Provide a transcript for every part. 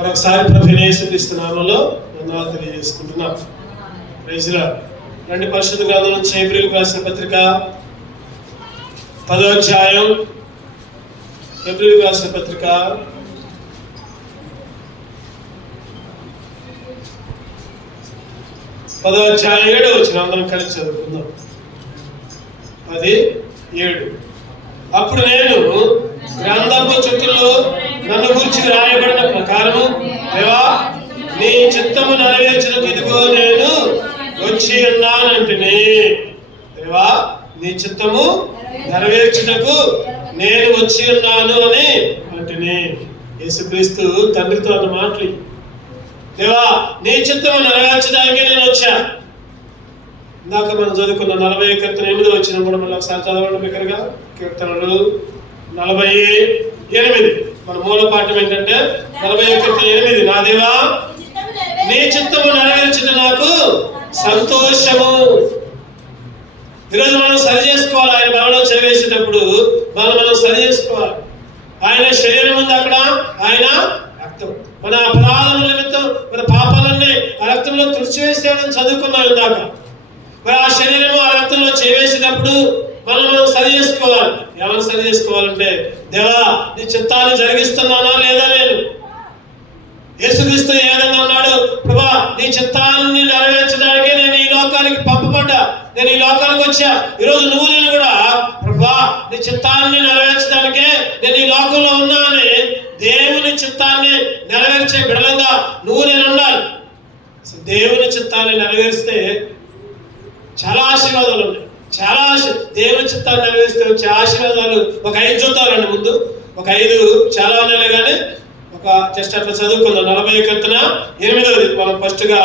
మరొకసారి ప్రభువైన యేసుక్రీస్తు నామములో వందనాలు తెలియజేసుకుంటున్నాం. Praise lord. రండి పరిశుద్ధ గ్రంథం నుంచి హెబ్రీయులకు రాసిన పత్రిక 10వ అధ్యాయం. హెబ్రీయులకు రాసిన పత్రిక 10వ అధ్యాయం 7వ వచనం అందరం కలిసి చదువుకుందాం. 10:7. అప్పుడు నేను గ్రంథపు చుట్టూలో నన్ను గురించి రాయబడిన ప్రకారము, దేవా నీ చిత్తము నెరవేర్చుటకు ఇదిగో నేను వచ్చి ఉన్నానంటిని. దేవా నీ చిత్తము నెరవేర్చుటకు నేను వచ్చి ఉన్నాను అని అంటిని. యేసుక్రీస్తు తండ్రితో అన్న మాటలు. దేవా నీ చిత్తము నెరవేర్చడానికి నేను వచ్చా. ఇందాక మనం చదువుకున్న 40:8 వచ్చిన కూడా మళ్ళీ ఒకసారి చదవండి బిగ్గరగా. కీర్తనలు 48. మన మూల పాఠం ఏంటంటే 41:8. నా దేవా నీ చిత్తము నెరవేర్చుట నాకు సంతోషము. ఈరోజు మనం సరి చేసుకోవాలి. ఆయన మనలో చేవేసేటప్పుడు మనం సరి చేసుకోవాలి. ఆయన శరీరం ఉంది అక్కడ, ఆయన రక్తం. మన అపరాధముల నిమిత్తం మన పాపాలన్నీ ఆ రక్తంలో తుడిచివేసాడని చదువుకున్నాం ఇందాక. మరి ఆ శరీరము ఆ రక్తంలో చేవేసినప్పుడు మనం సరి చేసుకోవాలి. ఏమైనా సరి చేసుకోవాలంటే, దేవా నీ చిత్తాన్ని జరిగిస్తున్నానా లేదా నేను. యేసుక్రీస్తు ఏ విధంగా ఉన్నాడు? ప్రభా నీ చిత్తాన్ని నెరవేర్చడానికి నేను ఈ లోకానికి పంపబడ్డా, నేను ఈ లోకానికి వచ్చా. ఈరోజు నువ్వు నేను కూడా ప్రభా నీ చిత్తాన్ని నెరవేర్చడానికే నేను ఈ లోకంలో ఉన్నా అని దేవుని చిత్తాన్ని నెరవేర్చే బిడలంగా నువ్వు నేను ఉండాలి. దేవుని చిత్తాన్ని నెరవేరిస్తే చాలా ఆశీర్వాదాలు ఉన్నాయి. దేవుని చిత్తాన్ని నెరవేరిస్తే వచ్చే ఆశీర్వాదాలు ఒక 5 చూద్దామండి. ముందు ఒక 5 చాలా ఉన్నాయి కానీ ఒక జస్ట్ అట్లా చదువుకుందాం. 41:8. మనం ఫస్ట్ గా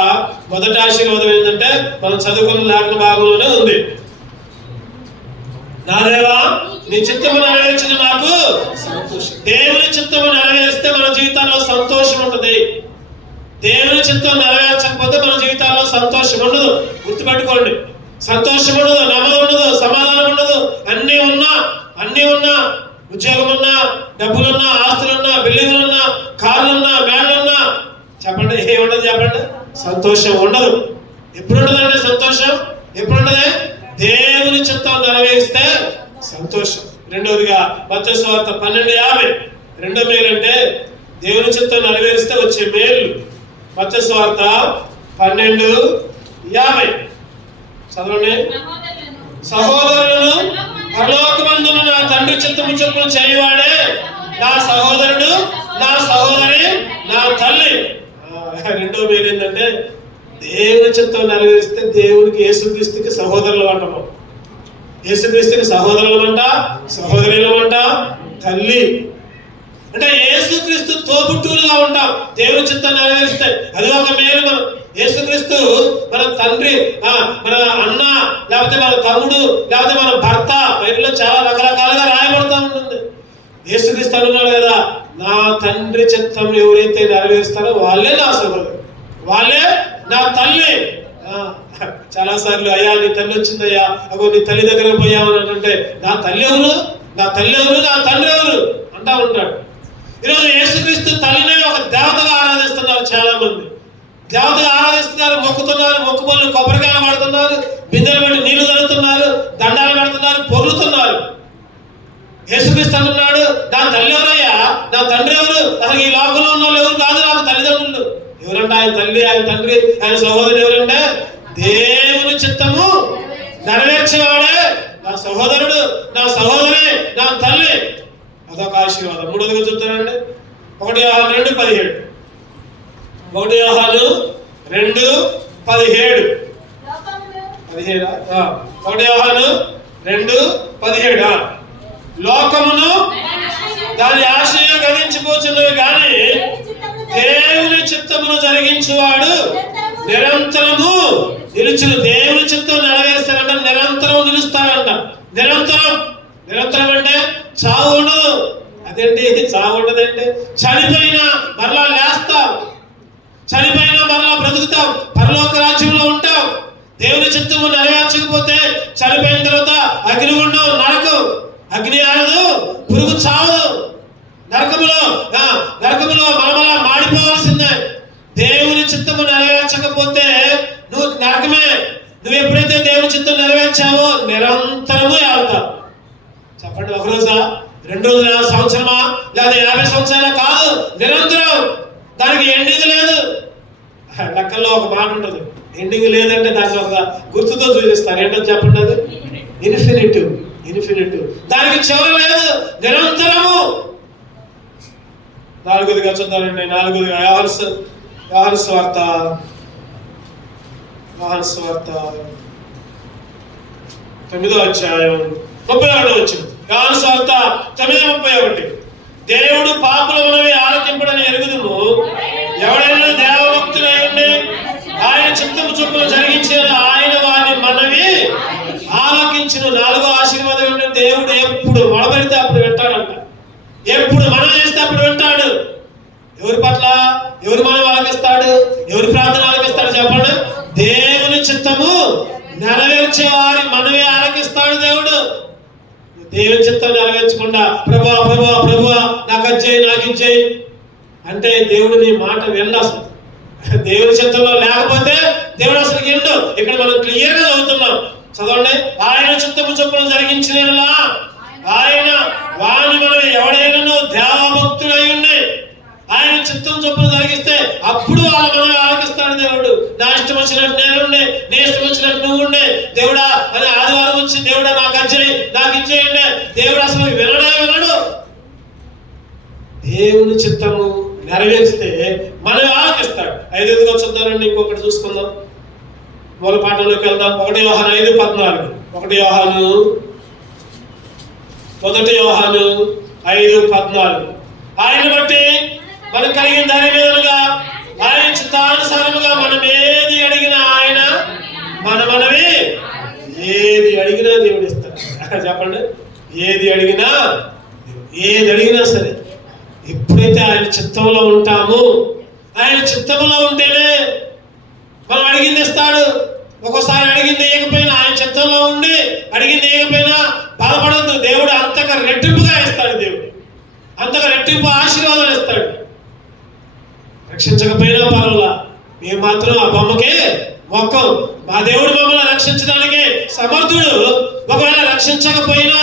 మొదటి ఆశీర్వాదం ఏంటంటే మనం చదువుకున్న లేఖన భాగంలోనే ఉంది. నా దేవా నీ చిత్తము నెరవేర్చిన నాకు సంతోషం. దేవుని చిత్తము నెరవేరిస్తే మన జీవితాల్లో సంతోషం ఉంటుంది. దేవుని చిత్తం నెరవేర్చకపోతే మన జీవితాల్లో సంతోషం ఉండదు. గుర్తుపెట్టుకోండి. సంతోషం ఉండదు, నెమ్మది ఉండదు, సమాధానం ఉండదు. అన్నీ ఉన్నా ఉద్యోగం ఉన్నా, డబ్బులున్నా, ఆస్తులున్నా, బిల్డింగ్లున్నా, కార్లున్నా, మేళ్ళున్నా, చెప్పండి ఏముండదు? చెప్పండి. సంతోషం ఉండదు. ఎప్పుడు ఉంటుందండి సంతోషం? ఎప్పుడు ఉంటుంది? దేవుని చిత్తం నెరవేరిస్తే సంతోషం. రెండవదిగా మత్తయి సువార్త 12:50. రెండో మేలు అంటే దేవుని చిత్తం నెరవేరిస్తే వచ్చే మేలు. మత్తయి సువార్త 12:50 చదవండి. సహోదరులను పరలోకమందున నా తండ్రి చిత్తము చొప్పున చేయవాడే నా సహోదరుడు, నా సహోదరి, నా తల్లి. రెండో మేలు ఏంటంటే దేవుని చిత్తం నెరవేరిస్తే దేవునికి యేసుక్రీస్తుకి సహోదరులు అంటాము. యేసుక్రీస్తుకి సహోదరులు అంట, సహోదరులు అంట, తల్లి అంటే యేసుక్రీస్తు తోబుట్టువులుగా ఉంటాం దేవుని చిత్తం నెరవేరిస్తే. అది ఒక మేలు. మనం యేసుక్రీస్తు మన తండ్రి, మన అన్న, లేకపోతే మన తమ్ముడు, లేకపోతే మన భర్త. బైబిల్లో చాలా రకరకాలుగా రాయబడతా ఉంటుంది. యేసుక్రీస్తు అన్నాడు కదా, నా తండ్రి చిత్తం ఎవరైతే నెరవేరుస్తారో వాళ్ళే నా సహోదరుడు, వాళ్ళే నా తల్లి. చాలా సార్లు అయ్యా నీ తల్లి వచ్చిందయ్యా, అగో నీ తల్లి దగ్గరకు పోయావు అంటే నా తల్లి ఎవరు, నా తల్లి ఎవరు, నా తండ్రి ఎవరు అంటా ఉంటాడు. ఈరోజు యేసుక్రీస్తు తల్లినే ఒక దేవతగా ఆరాధిస్తున్నారు. చాలా మంది దేవతగా ఆరాధిస్తున్నారు, మొక్కుతున్నారు, మొక్కుబళ్ళు కొబ్బరికాయలు పడుతున్నారు, బిందెలు పెట్టి నీళ్లు తడుతున్నారు, దండాలు పెడుతున్నారు, పొర్లుతున్నారు. యేసుక్రీస్తు అంటున్నాడు, నా తల్లి ఎవరయ్యా, నా తండ్రి ఎవరు? అసలు ఈ లోకంలో ఉన్న వాళ్ళు ఎవరు కాదు నాకు తల్లిదండ్రులు. ఎవరంటే ఆయన తల్లి, ఆయన తండ్రి, ఆయన సహోదరుడు. ఎవరంటే దేవుని చిత్తము నెరవేర్చేవాడే నా సహోదరుడు, నా సహోదరి, నా తల్లి. అదొక ఆశీర్వాదం. మూడోదిగా చూస్తానండి 1 యోహాను 2:17. 1 యోహాను 2:17. 1 యోహాను 2:17. లోకమును దాని ఆశయం గతించిపోతున్నవి కానీ దేవుని చిత్తమును జరిగించువాడు నిరంతరము నిలుచును. దేవుని చిత్తం నెరవేర్స్తారంట, నిరంతరం నిలుస్తారంట. నిరంతరం అంటే చావు ఉండదు. అదేంటి చావు ఉండదంటే? చనిపోయినా మరలా లేస్తాం, చనిపోయినా మరలా బ్రతుకుతాం, పరలోక రాజ్యంలో ఉంటాం. దేవుని చిత్తము నెరవేర్చకపోతే చనిపోయిన తర్వాత అగ్నిగుండం, నరకం. అగ్ని ఆరదు, పురుగు చావదు. నరకములో మనమలా మాడిపోవాల్సిందే. దేవుని చిత్తము నెరవేర్చకపోతే నువ్వు నరకమే. నువ్వు ఎప్పుడైతే దేవుని చిత్తం నెరవేర్చావో నిరంతరము వెళ్తావు. చెప్పండి, ఒక రోజా, 2 రోజుల, సంవత్సరమా, లేదా 50 సంవత్సరాల కాదు, నిరంతరం. దానికి ఎండింగ్ లేదు. లెక్కల్లో ఒక మాట ఉంటుంది, ఎండింగ్ లేదంటే దానికి ఒక గుర్తుతో చూపిస్తారు. ఏంటో చెప్పండి, అది ఇన్ఫినిటివ్. దానికి చివరి లేదు, నిరంతరము. 4గా చూద్దామండి. 4గా యోహాను సువార్త 9వ అధ్యాయం 31వ వచనం. యోహాను సువార్త 9:31. దేవుడు పాపుల మనవి ఆలకింపడని ఎరుగుదుము. ఎవడైనా దేవభక్తుడై ఉండి ఆయన చిత్తము చొప్పున జరిగించిన ఆయన వారి మనవి ఆలకించిన. 4వ ఆశీర్వాదం ఏంటంటే దేవుడు ఎప్పుడు మొదలుపెడితే అప్పుడు వింటాడంట. ఎప్పుడు మనం చేస్తే అప్పుడు వింటాడు. ఎవరి పట్ల ఎవరు మనం ఆలకిస్తాడు? ఎవరి ప్రార్థన ఆలకిస్తాడు? చెప్పండి. దేవుని చిత్తము నెరవేర్చే వారి మనమే ఆలకిస్తాడు దేవుడు. దేవుని చిత్తం నెరవేర్చకుండా ప్రభువా నాకు ఇచ్చేయి అంటే దేవుడు నీ మాట వినడు. అసలు దేవుని చిత్తంలో లేకపోతే దేవుడు అసలు వినడు. ఇక్కడ మనం క్లియర్ గా చదువుతున్నాం, చదవండి. ఆయన చిత్తము చొప్పున జరిగించిన ఆయన వాని మనం ఎవడైనా దేవభక్తుడై ఉండి ఆయన చిత్తం చొప్పున జరిగిస్తే అప్పుడు వాళ్ళ మనం ఆలకిస్తాడు దేవుడు. నా ఇష్టం వచ్చినట్టు నేనుండే, నీ ఇష్టం వచ్చినట్టు నువ్వు ఉండే, దేవుడా అని ఆదివారం వచ్చి దేవుడా నాకు ఇచ్చేయండి. దేవుడు అసలు వినడు. దేవుని చిత్తము నెరవేరిస్తే మనం ఆలకిస్తాడు. 5గా చూద్దామండి. ఇంకొకటి చూసుకుందాం, మూల పాఠంలోకి వెళ్దాం. 1 యోహాను 5:14. 1 యోహాను 5:14. ఆయన బట్టి మనకు కలిగిన దాని మీదగా ఆయన చిత్తానుసారముగా మనం ఏది అడిగినా ఆయన మనవి ఏది అడిగినా దేవుడు ఇస్తాడు. చెప్పండి, ఏది అడిగినా సరే ఎప్పుడైతే ఆయన చిత్తంలో ఉంటామో, ఆయన చిత్తంలో ఉంటేనే మనం అడిగింది ఇస్తాడు. ఒక్కోసారి అడిగింది ఇవ్వకపోయినా, ఆయన చిత్తంలో ఉండి అడిగింది ఇవ్వకపోయినా బాధపడద్దు. దేవుడు అంతగా రెట్టింపుగా ఇస్తాడు. దేవుడు అంతగా రెట్టింపు ఆశీర్వాదాలు ఇస్తాడు. రక్షించకపోయినా పర్వాలా, మేము మాత్రం ఆ బొమ్మకే మొక్కం. మా దేవుడు మమ్మల్ని రక్షించడానికి సమర్థుడు. ఒకవేళ రక్షించకపోయినా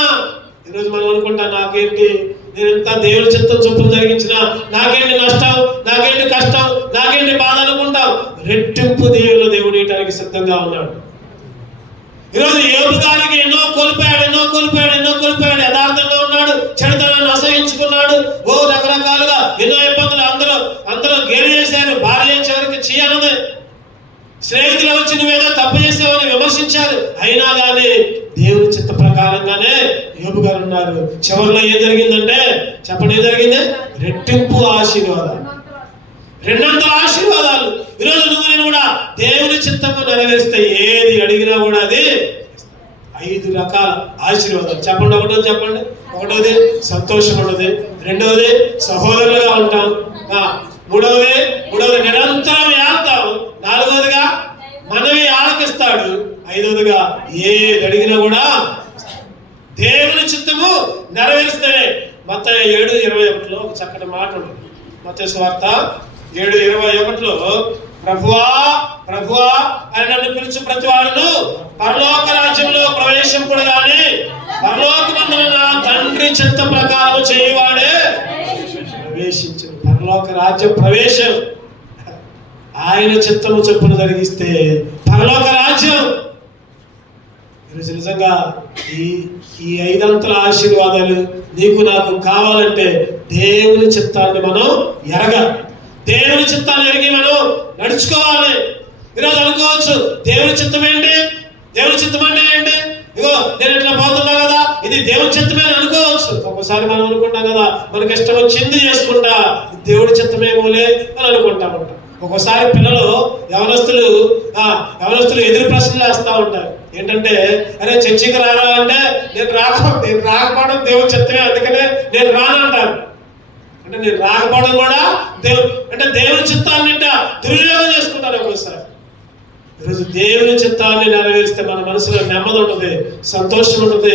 ఈరోజు మనం అనుకుంటాం, నాకేంటి, నేను ఎంత దేవుని చిత్తం చొప్పున జరిగించినా నాకేంటి నష్టం, నాకేంటి కష్టం, నాకేంటి బాధ అనుకుంటాం. రెట్టింపు దేవుడు ఇయటానికి సిద్ధంగా ఉన్నాడు. ఈరోజు యోబు గారికి ఎన్నో కోల్పోయాడు. యథార్థంగా ఉన్నాడు, చెడుతనాన్ని అసహించుకున్నాడు. రకరకాలుగా ఎన్నో ఇబ్బందులు అందరూ గేలి చేశారు. భార్య చివరికి చేయనది. స్నేహితులు వచ్చి నువ్వేదో తప్పు చేసావని విమర్శించారు. అయినా కానీ దేవుని చిత్త ప్రకారంగానే యోబు గారు ఉన్నారు. చివరిలో ఏం జరిగిందంటే, చెప్పండి, ఏం జరిగింది? రెట్టింపు ఆశీర్వాదాలు, 200 ఆశీర్వాదాలు. ఈరోజు నువ్వు నేను కూడా దేవుని చిత్తము నెరవేరిస్తే ఏది అడిగినా కూడా అది 5 రకాల ఆశీర్వాదాలు. చెప్పండి, ఒకటోది సంతోషం ఉన్నది, 2వది సహోదరులుగా ఉంటాం, 3వది నిరంతరం వెళ్తాం, 4వదిగా మనవి ఆలకిస్తాడు, 5వదిగా ఏది అడిగినా కూడా దేవుని చిత్తము నెరవేరిస్తేనే. మత్తయి 7:21 ఒక చక్కటి మాట ఉంది. మత్తయి సువార్త 7:21 ప్రభువా అని నన్ను పిలిచి ప్రతి వాడును పరలోక రాజ్యంలో ప్రవేశింపుడు గాని పరలోకమందున నా తండ్రి చిత్త ప్రకారం చేయవాడే ప్రవేశించు. పరలోక రాజ్య ప్రవేశం ఆయన చిత్తము చొప్పున జరిగిస్తే పరలోక రాజ్యం. ఈరోజు నిజంగా ఈ 5 అంతల ఆశీర్వాదాలు నీకు నాకు కావాలంటే దేవుని చిత్తాన్ని మనం ఎరగాలి. దేవుని చిత్తాన్ని ఎరిగి మనం నడుచుకోవాలి. ఈరోజు అనుకోవచ్చు, దేవుని చిత్తం ఏంటి, దేవుని చిత్తం అంటే ఏంటి, ఇగో నేను ఇట్లా పోతున్నా కదా, ఇది దేవుని చిత్తమే అని అనుకోవచ్చు. ఒకసారి మనం అనుకుంటాం కదా, మనకి ఇష్టం వచ్చింది చేసుకుంటా, దేవుడి చిత్తమేమోలే అని అనుకుంటాం. ఒక్కోసారి పిల్లలు యవనస్తులు ఎదురు ప్రశ్నలు వేస్తూ ఉంటారు. ఏంటంటే, అరే చర్చికి రారా అంటే నేను రాకపోవడం దేవుని చిత్తమే, అందుకనే నేను రానంటాను. అంటే నేను రాకపోవడం కూడా దేవుని చిత్తాన్ని దుర్వినియోగం చేసుకుంటారు ఒక్కోసారి. ఈరోజు దేవుని చిత్తాన్ని నెరవేరిస్తే మన మనసులో నెమ్మది ఉంటుంది, సంతోషం ఉంటుంది,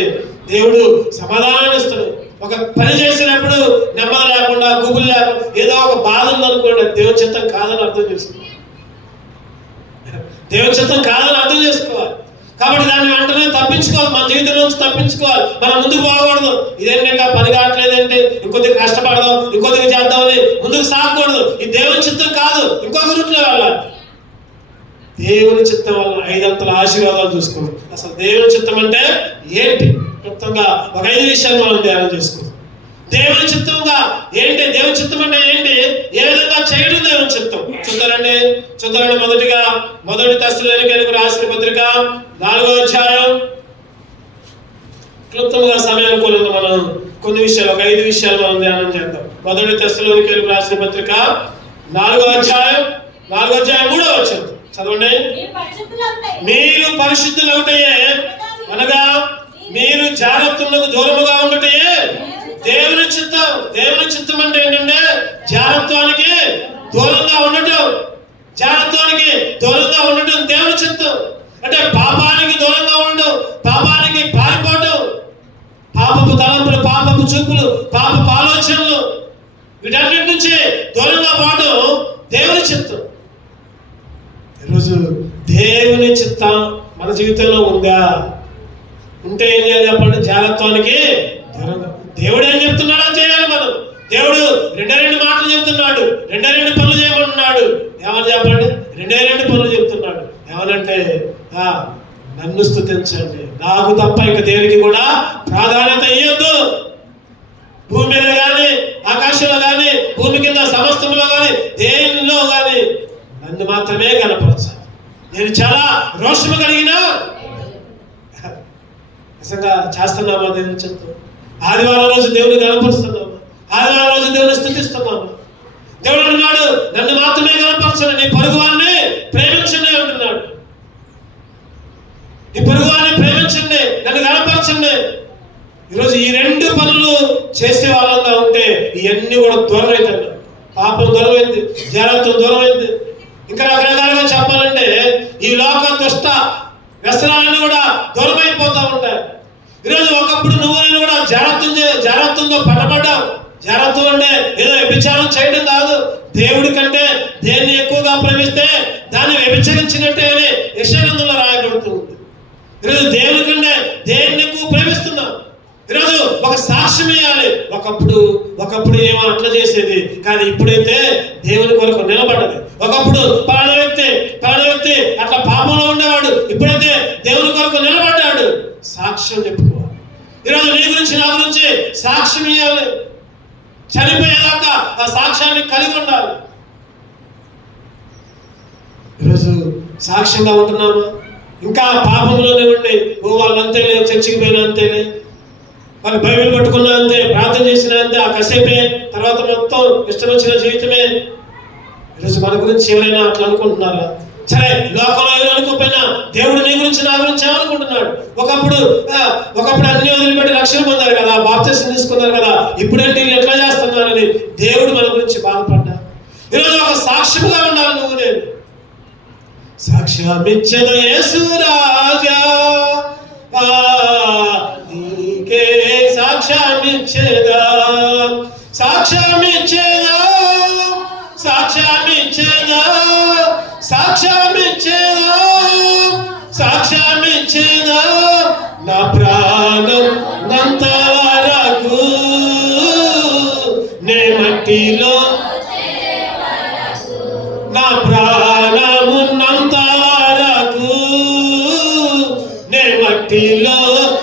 దేవుడు సమాధానాన్ని ఇస్తాడు. ఒక పని చేసినప్పుడు నెమ్మది లేకుండా లేకుండా గుబులు లేకుండా ఏదో ఒక బాధ ఉందనుకోండి, దేవుని చిత్తం కాదని అర్థం చేసుకోవాలి. దేవుని చిత్తం కాదని అర్థం చేసుకోవాలి. కాబట్టి దాన్ని వెంటనే తప్పించుకోవాలి, మన జీవితం నుంచి తప్పించుకోవాలి. మనం ముందుకు పోకూడదు. ఇదేంటి ఇంకా పని కావట్లేదంటే ఇంకొద్దిగా కష్టపడదాం, ఇంకొద్దిగా చేద్దామని ముందుకు సాగకూడదు. ఇది దేవుని చిత్తం కాదు, ఇంకొక రూట్లో వెళ్ళాలి. దేవుని చిత్తం వల్ల 5 అంతల ఆశీర్వాదాలు చూసుకోవాలి. అసలు దేవుని చిత్తం అంటే ఏంటి? మొత్తంగా ఒక 5 విషయాలు మనం ధ్యానం చేసుకుందాం. దేవుని చిత్తంగా ఏంటి? దేవుని చిత్తం అంటే ఏంటి? ఏ విధంగా చేయడం దేవుని చిత్తం చూద్దారండి. మొదటి తెస్సలోనికైలకు రాసిన పత్రిక 4వ అధ్యాయం. క్లుప్తంగా సమయానుకూలంగా మనం కొన్ని విషయాలు, ఒక 5 విషయాలు మనం ధ్యానం చేద్దాం. మొదటి తెస్సలోనికైలకు రాసిన పత్రిక 4వ అధ్యాయం 3వ వచనం చదవండి. మీరు పరిశుద్ధులవుటయే అనగా మీరు జాగ్రత్తలకు దూరముగా ఉండటయే దేవుని చిత్తం. దేవుని చిత్తం అంటే ఏంటంటే జాగ్రత్తానికి దూరంగా ఉండటం. జాగ్రత్తానికి దూరంగా ఉండటం దేవుని చిత్తం. అంటే పాపానికి దూరంగా ఉండడం, పాపానికి పారిపోవడం, పాపపు తలంపులు, పాపపు చూపులు, పాపపు ఆలోచనలు, వీటన్నిటి నుంచి దూరంగా పోవడం దేవుని చిత్తం. ఈరోజు దేవుని చిత్తం మన జీవితంలో ఉందా? ఉంటే ఏం చేయాలి చెప్పండి? జాగ్రత్తానికి దూరంగా. దేవుడు ఏం చెప్తున్నాడో చేయాలి మనం. దేవుడు 2 మాటలు చెప్తున్నాడు, 2 పనులు చేయమంటున్నాడు. ఏమని చెప్పండి? 2 పనులు చెప్తున్నాడు. ఏమనంటే నన్ను స్తుతించండి, నాకు తప్ప ఇక దేనికి కూడా ప్రాధాన్యత ఇయ్యొద్దు. భూమి మీద కానీ, ఆకాశంలో కానీ, భూమి కింద సమస్తంలో కానీ, దేనిలో కానీ నన్ను మాత్రమే కనపరచాలి. నేను చాలా రోషము కలిగిన నిజంగా చేస్తున్నామా దేవుని చిత్తం? ఆదివారం రోజు దేవుని కనపరుస్తున్నామా? ఆదివారం రోజు దేవుని స్తుతిస్తున్నామా? దేవుడు అన్నాడు, నన్ను మాత్రమే కనపరచండి, నీ పొరుగువాన్ని ప్రేమించండి అంటున్నాడు. నీ పొరుగువాన్ని ప్రేమించండి, నన్ను కనపరచండి. ఈరోజు ఈ 2 పనులు చేసే వాళ్ళంగా ఉంటే ఇవన్నీ కూడా దూరం అవుతాయి. పాపం దూరమైంది, జాగ్రత్త దూరమైంది. ఇంకా రకరకాలుగా చెప్పాలంటే ఈ లోక దుష్ట వ్యసనాలన్నీ కూడా దూరం అయిపోతూ ఉంటాయి. ఈరోజు ఒకప్పుడు నువ్వు నేను కూడా జాగ్రత్తగా పట్టబడ్డావు. జాగ్రత్త అంటే ఏదో వ్యభిచారం చేయడం కాదు. దేవుడి కంటే దేన్ని ఎక్కువగా ప్రేమిస్తే దాన్ని వ్యభిచరించినట్టే అని యెషయా గ్రంథంలో రాయబడుతుంది. ఈరోజు దేవుడి కంటే దేన్ని ఎక్కువ ప్రేమిస్తున్నావు. ఈరోజు ఒక సాక్ష్యం ఇవ్వాలి. ఒకప్పుడు ఏమో అట్లా చేసేది, కానీ ఇప్పుడైతే దేవుని కొరకు నిలబడదు. ఒకప్పుడు పలానా వ్యక్తి అట్లా పాపంలో ఉండేవాడు, ఇప్పుడైతే దేవుని కొరకు నిలబడ్డాడు. సాక్ష్యం చెప్పుకోవాలి. ఈరోజు నీ గురించి, నా గురించి సాక్ష్యం ఇవ్వాలి. చనిపోయేదాకా ఆ సాక్ష్యాన్ని కలిగి ఉండాలి. ఈరోజు సాక్ష్యంగా ఉంటున్నామా? ఇంకా పాపంలోనే ఉండి వాళ్ళంతేలే, చర్చికి పోయినా అంతేలే, వాళ్ళు బైబిల్ పట్టుకున్నా అంతే, ప్రార్థన చేసినా అంతే, ఆ కసేపే, తర్వాత మొత్తం ఇష్టం వచ్చిన జీవితమే. ఈరోజు మన గురించి ఎవరైనా అట్లా అనుకుంటున్నారా? సరే, లోకంలో ఎవరు అనుకోకపోయినా దేవుడు నీ గురించి, నా గురించి ఏమనుకుంటున్నాడు? ఒకప్పుడు అన్ని వదిలిపెట్టి రక్షణ పొందారు కదా, బాప్తిసం తీసుకున్నారు కదా, ఇప్పుడంటే వీళ్ళు ఎట్లా చేస్తున్నారని దేవుడు మన గురించి బాధపడ్డా. ఈరోజు ఒక సాక్ష్యముగా ఉండాలి నువ్వు నేను. సాక్ష్యమిచ్చెద యేసు రాజా, నీకే సాక్ష్యమిచ్చెదా, సాక్ష్యమిచ్చెదా, సాక్ష్యమిచ్చెదా, సాక్ష్యమిచ్చెదా, సాక్ష్యమిచ్చెదా, నా ప్రాణం నంత వరకు నే మట్టిలో, నా ప్రాణమున్నంత వరకు నే మట్టిలో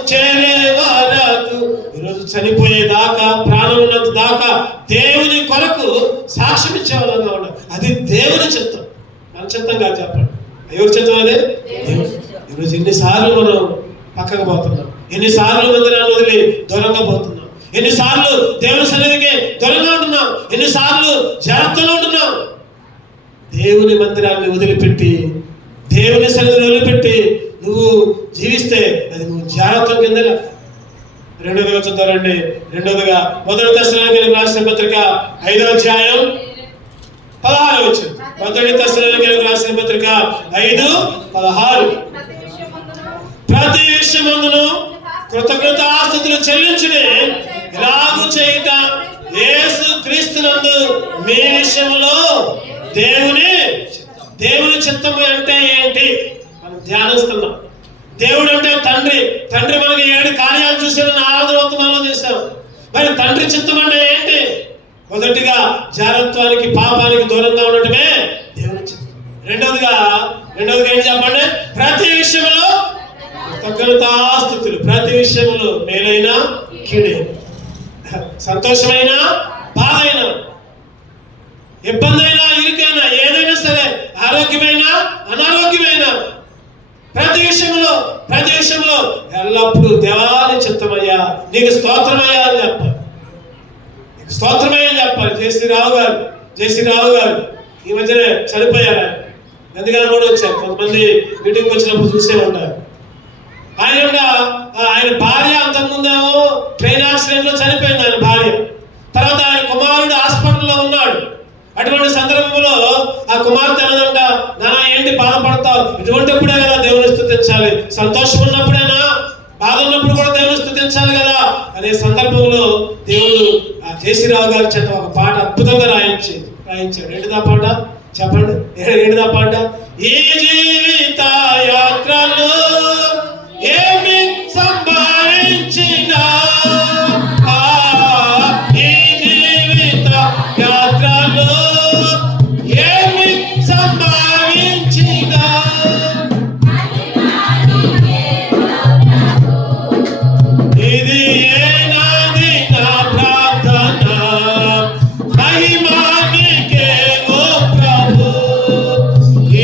చేరే వరకు. ఈరోజు చనిపోయేదాకా, ప్రాణం ఉన్నంత దాకా దేవుని కొరకు సాక్ష్యం ఇచ్చేవాళ్ళంగా ఉండాలి. అది దేవుని చిత్తం, మన చిత్తం కాదు. చెప్పండి, ఎవరి చిత్తం అదే? ఈరోజు ఎన్నిసార్లు మనం పక్కకు పోతున్నాం, ఎన్నిసార్లు మందిరాన్ని వదిలి దూరంగా పోతున్నాం, ఎన్నిసార్లు దేవుని సన్నిధికి దూరంగా ఉంటున్నాం, ఎన్నిసార్లు జాగ్రత్తలో ఉంటున్నాం. దేవుని మందిరాన్ని వదిలిపెట్టి, దేవుని సన్నిధిని వదిలిపెట్టి నువ్వు జీవిస్తే అది నువ్వు జాగ్రత్త కింద. రెండోదిగా చూద్దారండి. మొదటి తెస్సలోనికైలకు రాసిన పత్రిక 5వ అధ్యాయం 16వ వచనం. మొదటి తెస్సలోనికైలకు రాసిన పత్రిక 5:16. ప్రతి విషయమందును కృతజ్ఞతాస్తుతులు చెల్లించుడి, ఇలాగు చేయుట యేసు క్రీస్తునందు మీ విషయంలో దేవుని చిత్తము అంటే ఏంటి మనం ధ్యానిస్తున్నాం. దేవుడు అంటే తండ్రి. తండ్రి మనకి 7 కార్యాలు చూసాడు, 4వ మనం చేశాం. మరి తండ్రి చిత్తం అంటే ఏంటి? మొదటిగా జారత్వానికి, పాపానికి దూరంగా ఉండటమే దేవుని చిత్తం. రెండవదిగా ఏంటి చెప్పండి? ప్రతి విషయంలో కృతజ్ఞతాస్తుతులు. ప్రతి విషయంలో మేలైన కీడైన, సంతోషమైన బాధైన, ఇబ్బంది అయినా ఇరుకైనా, ఏదైనా సరే, ఆరోగ్యమైన అనారోగ్యమైన, ప్రతి విషయంలో ఎల్లప్పుడూ దేవాని చిత్తమయ్యా, నీకు స్తోత్రమయ్యా అని చెప్పాలి. నీకు స్తోత్రమయ్యా అని చెప్పాలి. జేసీరావు గారు ఈ మధ్యనే చనిపోయారు. ఎందుకని కూడా వచ్చారు. కొంతమంది మీటింగ్కి వచ్చినప్పుడు చూసే ఉంటారు. ఆయన భార్య అంతకుముందేమో ట్రైన్ యాక్సిడెంట్ లో చనిపోయింది ఆయన భార్య. తర్వాత ఆయన కుమారుడు హాస్పిటల్లో ఉన్నాడు. అటువంటి సందర్భంలో ఆ కుమార్తె అన్నదంట, నాన్న ఏంటి బాధపడతావు? ఇటువంటిప్పుడే కదా దేవుని స్తుతించాలి. సంతోషం ఉన్నప్పుడేనా? బాధ ఉన్నప్పుడు కూడా దేవుని స్తుతించాలి కదా అనే సందర్భంలో దేవుడు ఆ జేసీరావు గారి చేత ఒక పాట అద్భుతంగా రాయించాడు. ఏంటిదా పాట చెప్పండి? ఏంటిదా పాట? ఈ జీవిత యాత్రలో ఏమి సంభవించినా, ఈ జీవిత యాత్రలో ఏమి సంభవించినా, ఇది ఏనాది నా ప్రార్థన, మహిమానికే ఓ ప్రభు,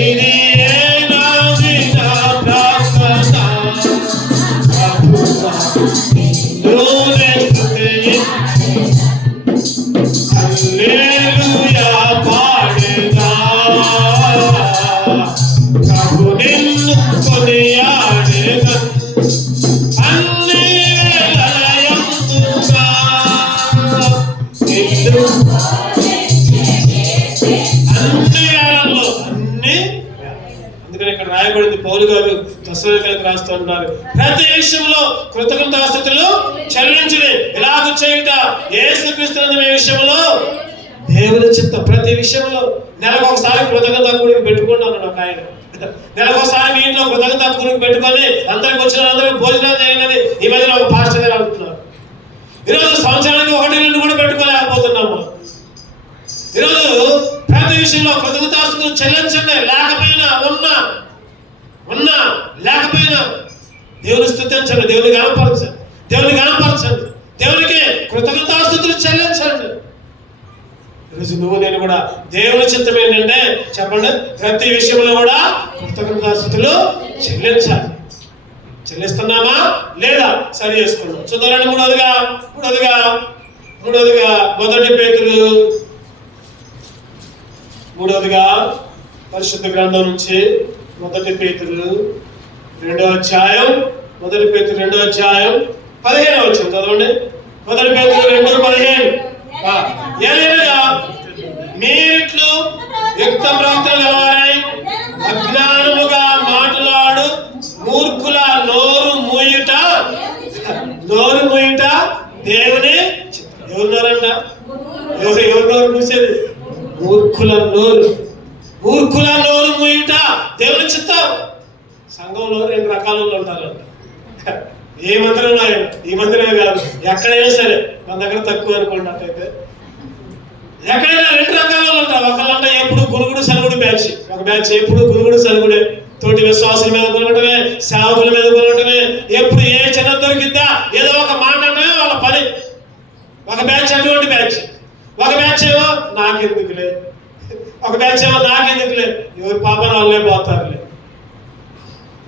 ఇది ఏనాది నా ప్రార్థన, ప్రభువా నువ్వే స్తుతి, హల్లెలూయా పాడేదా, ప్రభు నిన్ను కొనియాడేదా, అన్ని వేళలయందునా నిన్ను, అన్ని వేళల్లో, అందుకని ఇక్కడ రాయబడింది. పౌలు గారు దశలోకాలకు రాస్తూ ఉంటారు, ప్రతి విషయంలో కృతజ్ఞతాస్తుతులు చెల్లించుడి, ఇలాగ చేయుట యేసుక్రీస్తు విషయంలో దేవుని చిత్తం. ప్రతి విషయంలో నెలకు ఒకసారి కృతజ్ఞత కూడికి పెట్టుకోండి అన్నాడు ఒక ఆయన. నెలకు ఒకసారి మీ ఇంట్లో కృతజ్ఞత కూడికి పెట్టుకొని అందరికి వచ్చిన అందరికి భోజనాలు చేయండి ఈ మధ్యలో ఒక పాస్టర్ గారు అంటున్నారు. ఈరోజు సంవత్సరానికి 1-2 కూడా పెట్టుకోలేకపోతున్నాము. ఈరోజు ప్రతి విషయంలో కృతజ్ఞతాస్తుతులు చెల్లించండి. లేకపోయినా ఉన్నా లేకపోయినా దేవుని స్తుతించండి, దేవుని గణపరచండి, దేవునికి కృతజ్ఞతాస్తుతులు చెల్లించండి. ఈరోజు నువ్వు నేను కూడా దేవుని చిత్తం ఏంటంటే చెప్పండి? ప్రతి విషయంలో కూడా కృతజ్ఞతాస్తుతులు చెల్లిస్తున్నామా లేదా సరి చేసుకున్నాం. చూద్దారండి. మూడవదిగా మూడవదిగా పరిశుద్ధ గ్రంథం నుంచి 1 పేతురు 2వ అధ్యాయం 1 పేతురు 2వ అధ్యాయం 15వ వచనం చదవండి. 1 పేతురు 2:15. ఏలైనగా మీరిట్లు యుక్త ప్రవక్తలు గలవారై అజ్ఞానముగా మాట్లాడు మూర్ఖుల నోరు మూయుట దేవుని ఎవరున్నారంట? ఎవరు నోరు మూసేది? మూర్ఖుల నోరు మూయుట దేవుని చిత్తం. సంఘంలో 2 రకాల ఉంటారు. ఏ మందిరం ఈ మందిరమే కాదు, ఎక్కడైనా సరే. మన దగ్గర తక్కువ అనుకోండి. అట్లయితే ఎక్కడైనా 2 రకాల ఉంటారు. ఒకళ్ళంటే ఎప్పుడు గురుగుడు సలుగుడు బ్యాచ్. ఒక బ్యాచ్ ఎప్పుడు గురుగుడు సలుగుడే, తోటి విశ్వాసుల మీద కొనటమే, సేవకుల మీద కొనటమే, ఎప్పుడు ఏ చిన్న దొరికిద్దా ఏదో ఒక మాట అంటే వాళ్ళ పని. ఒక బ్యాచ్ అటువంటి బ్యాచ్. ఒక బ్యాచ్ ఏమో నాకెందుకులే, ఎవరి పాపన వాళ్ళే పోతారులే.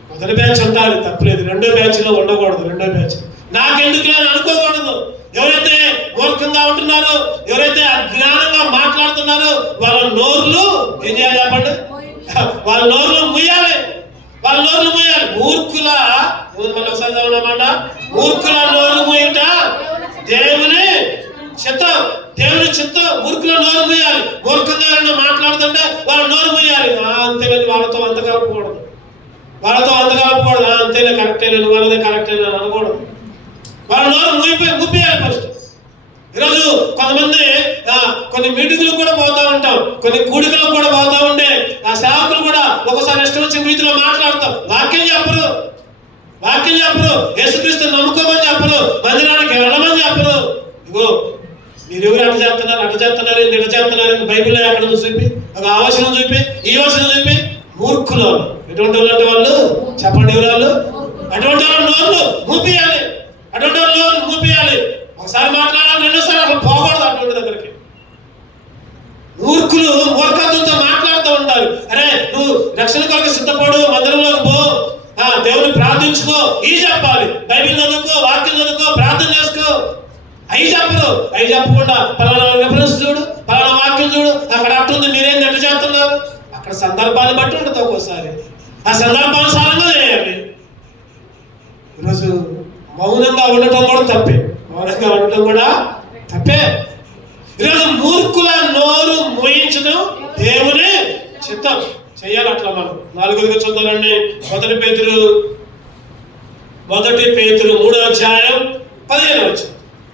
మొదటి బ్యాచ్ ఉంటారు, తప్పలేదు. 2వ బ్యాచ్లో ఉండకూడదు. 2వ బ్యాచ్ నాకెందుకులే అని అనుకోకూడదు. ఎవరైతే మూర్ఖంగా ఉంటున్నారో, ఎవరైతే అజ్ఞానంగా మాట్లాడుతున్నారో వాళ్ళ నోర్లు ఏం చేయాలి చెప్పండి? వాళ్ళ నోర్లు ముయ్యాలి. మూర్ఖుల నోరు ముయ్యుట దేవుని చిత్తం. మూర్ఖుల నోరు ముయ్యాలి. మూర్ఖంగా మాట్లాడుతుంటే వాళ్ళ నోరు ముయ్యాలి. అంతేగాని వాళ్ళతో అంత కలపకూడదు. అంతేలే కరెక్టే, వాళ్ళదే కరెక్టే అని అనకూడదు. వాళ్ళ నోరు ముప్పియాలి. ఫస్ట్ ఈరోజు కొంతమంది కొన్ని మీటింగులకు కూడా పోతా ఉంటాం, కొన్ని కూడికలకు కూడా పోతా ఉంటే ఆ సేవకులు కూడా ఒకసారి ఇష్టం వచ్చిన రీతిలో మాట్లాడతాం. వాక్యం చెప్పరు, యేసుక్రీస్తు నమ్ముకోమని చెప్పరు, మందిరానికి వెళ్ళమని చెప్పరు. ఇగో మీరెవరు అట్ట చేస్తున్నారు ఇట్ట చేస్తున్నారు బైబిల్లో ఎక్కడ చూపి, ఒక ఆ వచనం చూపి ఈ వచనం చూపి. మూర్ఖులు ఎటువంటి వాళ్ళు చెప్పండి, ఎవరు? అటువంటి వాళ్ళు నోళ్ళు మూపియాలి. ఒకసారి మాట్లాడాలి, రెండోసారి అసలు పోకూడదు అటువంటి దగ్గరికి. మూర్ఖత్వంతో మాట్లాడుతూ ఉంటారు. అరే నువ్వు రక్షణ కొరకు సిద్ధపడు, మందిరంలోకి పో, దేవుని ప్రార్థించుకో, ఇవి చెప్పాలి. బైబిల్ చదువుకో, వాక్యం చదువుకో, ప్రార్థన చేసుకో. అవి చెప్పరు. అవి చెప్పకుండా పలానా రిఫరెన్స్ చూడు, పలానా వాక్యం చూడు, అక్కడ అట్టుంది, మీరేం ఎట్లా చేస్తున్నారు. అక్కడ సందర్భాన్ని బట్టి ఉంటుంది. ఒక్కోసారి ఆ సందర్భానుసారంగా చేయాలి. ఈరోజు మౌనంగా ఉండటం కూడా తప్పే. ఈరోజు మూర్ఖుల నోరు మోయించడం దేవుని చిత్తం. చెయ్యాలి అట్లా మనం. 4వ చూద్దామండి. 1 పేతురు 3వ అధ్యాయం 15వ వచనం.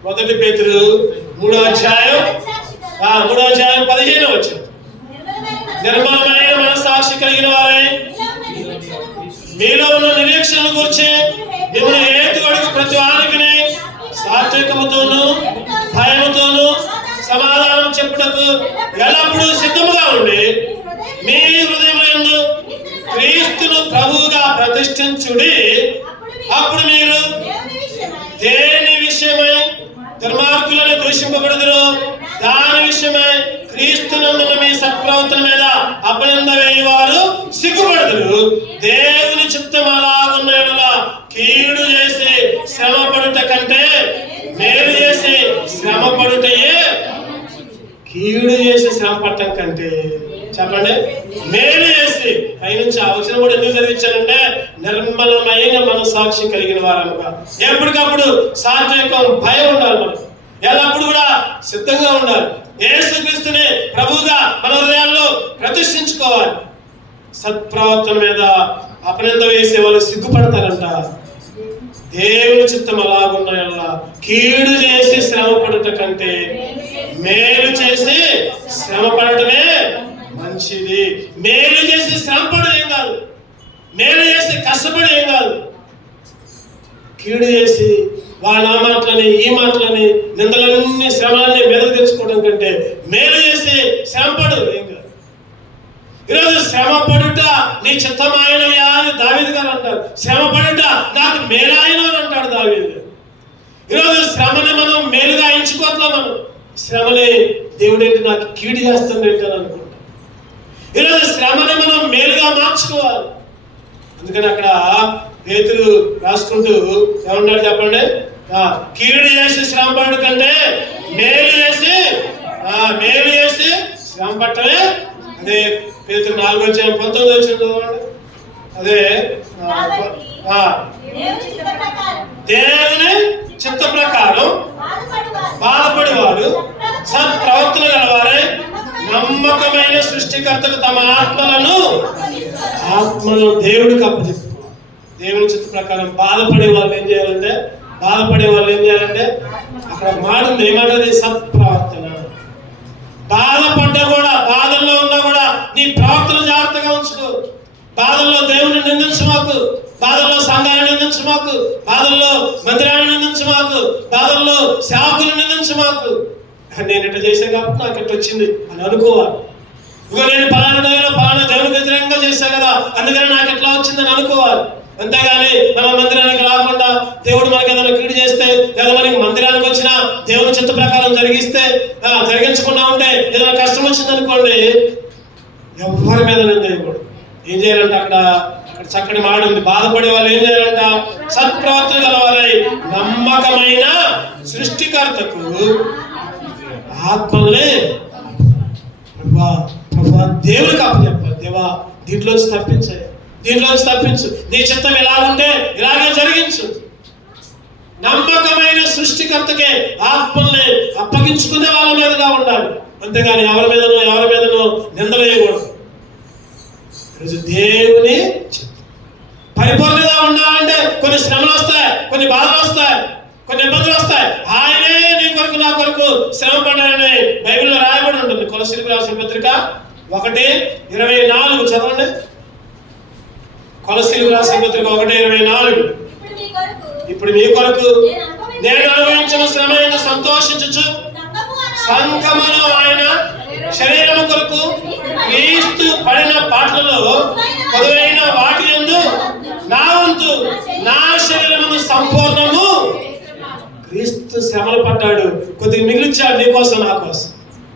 1 పేతురు 3వ అధ్యాయం 15వ వచనం. నిర్మలమైన మనస్సాక్షి కలిగిన వారై మీలో ఉన్న నిరీక్షణను గురించి మిమ్మల్ని హేతువడుగు ప్రతి వారికి సాత్వికముతోను భయముతోను సమాధానం చెప్పుటకు ఎల్లప్పుడూ సిద్ధముగా ఉండి మీ హృదయములందు క్రీస్తును ప్రభువుగా ప్రతిష్ఠించుడి. అప్పుడు మీరు దేని విషయమై దుర్మార్గులను దూషింపబడుదురో దాని విషయమై క్రీస్తునందున మీ సత్ప్రవర్తన మీద అపనింద వేయువారు సిగ్గుపడుదురు. దేవుని చిత్తం అలాగున్న యెడల కీడు చేసి శ్రమపడుట కంటే మేలు చేసి శ్రమపడుటయే. కీడు చేసి శ్రమ పడటం కంటే చెప్పండి మేలు చేసి. పైనుంచి ఆ వచనం కూడా ఎందుకు చదివించానంటే నిర్మలమైన మనస్సాక్షి కలిగిన వారనుక ఎప్పటికప్పుడు సాత్వికం భయం ఉండాలి. మనం ఎల్లప్పుడు కూడా సిద్ధంగా ఉండాలి. యేసుక్రీస్తుని ప్రభువుగా మన హృదయాల్లో ప్రతిష్ఠించుకోవాలి. సత్ప్రవర్తన మీద అపనింద వేసే వాళ్ళు సిగ్గుపడతారంట. దేవుని చిత్తం అలాగున్న కీడు చేసి శ్రమ పడుట కంటే మేలు చేసి శ్రమ పడటమే మంచిది. మేలు చేసి శ్రమ పడడం ఏం కాదు, మేలు చేసి కష్టపడి ఏం కాదు. కీడు చేసి వాళ్ళ ఆ మాటలని ఈ మాటలని నిందలన్నీ శ్రమలన్నీ మెదడు తెచ్చుకోవడం కంటే మేలు చేసి శ్రమపడు ఏం కాదు. ఈరోజు శ్రమ పడుట నీ చిత్తమాయనయ్యా అని దావీదు గారు అంటారు. శ్రమ పడుట నాకు మేలాయన అని అంటాడు దావీదు. ఈరోజు శ్రమని మనం మేలుగా ఎంచుకోవట్లా. మనం శ్రమని దేవుడేంటి నాకు కీడు చేస్తుండేంటి అని అనుకుంటాం. ఈరోజు శ్రమని మనం మేలుగా మార్చుకోవాలి. అందుకని అక్కడ పేతురు రాసుకుంటూ ఏమన్నాడు చెప్పండి, కీడు చేసి శ్రమ పడు కంటే మేలు చేసి శ్రమ పట్టమే. అదే పేతురు 4వ అధ్యాయం 19వ వచనం. అదే దేవుని చిత్త ప్రకారం బాధపడేవారు సత్ప్రవర్తన గలవారై నమ్మకమైన సృష్టికర్తకు తమ ఆత్మలను దేవుడికి అప్పచెప్పుకోవాలి. దేవుని చిత్త ప్రకారం బాధపడే వాళ్ళు ఏం చేయాలంటే అక్కడ మాటలు ఏమంటది సత్ప్రవర్తన. బాధపడ్డా కూడా, బాధల్లో ఉన్నా కూడా నీ ప్రవర్తన జాగ్రత్తగా ఉంచుకో. బాధల్లో దేవుని నిందించమాకు, బాధల్లో సంఘాన్ని నిందించమాకు, బాధల్లో మందిరాన్ని నిందించమాకు, బాధల్లో సేవకులు నిందించమాకు. నేను ఇట్లా చేశాను కాబట్టి నాకు ఇట్లా వచ్చింది అని అనుకోవాలి. ఇగో నేను పలానా దేవునికి వ్యతిరేకంగా చేశాను కదా అందుకని నాకు ఎట్లా వచ్చిందని అనుకోవాలి. అంతేగాని మన మందిరానికి రాకుండా దేవుడు మనకి ఏదైనా కీడు చేస్తే లేదా మనకి మందిరానికి వచ్చినా దేవుని చిత్త ప్రకారం జరిగించకుండా ఉంటే ఏదైనా కష్టం వచ్చింది అనుకోండి, ఎవరి మీద నిందేయకూడదు. ఏం చేయాలంటే అక్కడ చక్కటి మాట ఉంది. బాధపడే వాళ్ళు ఏం చేయాలంట, సత్ప్రవర్తన గలవారై నమ్మకమైన సృష్టికర్తకు ఆత్మల్ని దేవుడికి అప్పచెప్పాలి. దేవా దీంట్లోంచి తప్పించు, నీ చిత్తం ఎలా ఉంటే ఇలాగే జరిగించు. నమ్మకమైన సృష్టికర్తకే ఆత్మల్ని అప్పగించుకునే వాళ్ళ మీదగా ఉండాలి. అంతేగాని ఎవరి మీదనో నిందలేయకూడదు. ఈరోజు దేవుని పరిపూర్ణంగా ఉండాలంటే కొన్ని శ్రమలు వస్తాయి, కొన్ని బాధలు వస్తాయి, కొన్ని ఇబ్బందులు వస్తాయి. ఆయనే నీకు కొరకు నా కొరకు శ్రమ పడ్డాడని బైబిల్లో రాయబడి ఉంటుంది. కొలస్సీలకు రాసిన పత్రిక 1:24 చదవండి. కొలస్సీలకు రాసిన పత్రిక 1:24. ఇప్పుడు మీ కొరకు నేను అనుభవించిన శ్రమ ఎందు సంతోషించుచు సంఘమును ఆయన శరీరము కొరకు క్రీస్తు పడిన పాటలలో కొదువైన వాటి యందు నా వంతు నా శరీరము సంపూర్ణము. క్రీస్తు శ్రమలు పడ్డాడు, కొద్దిగా మిగిలిచ్చాడు నీ కోసం నా కోసం.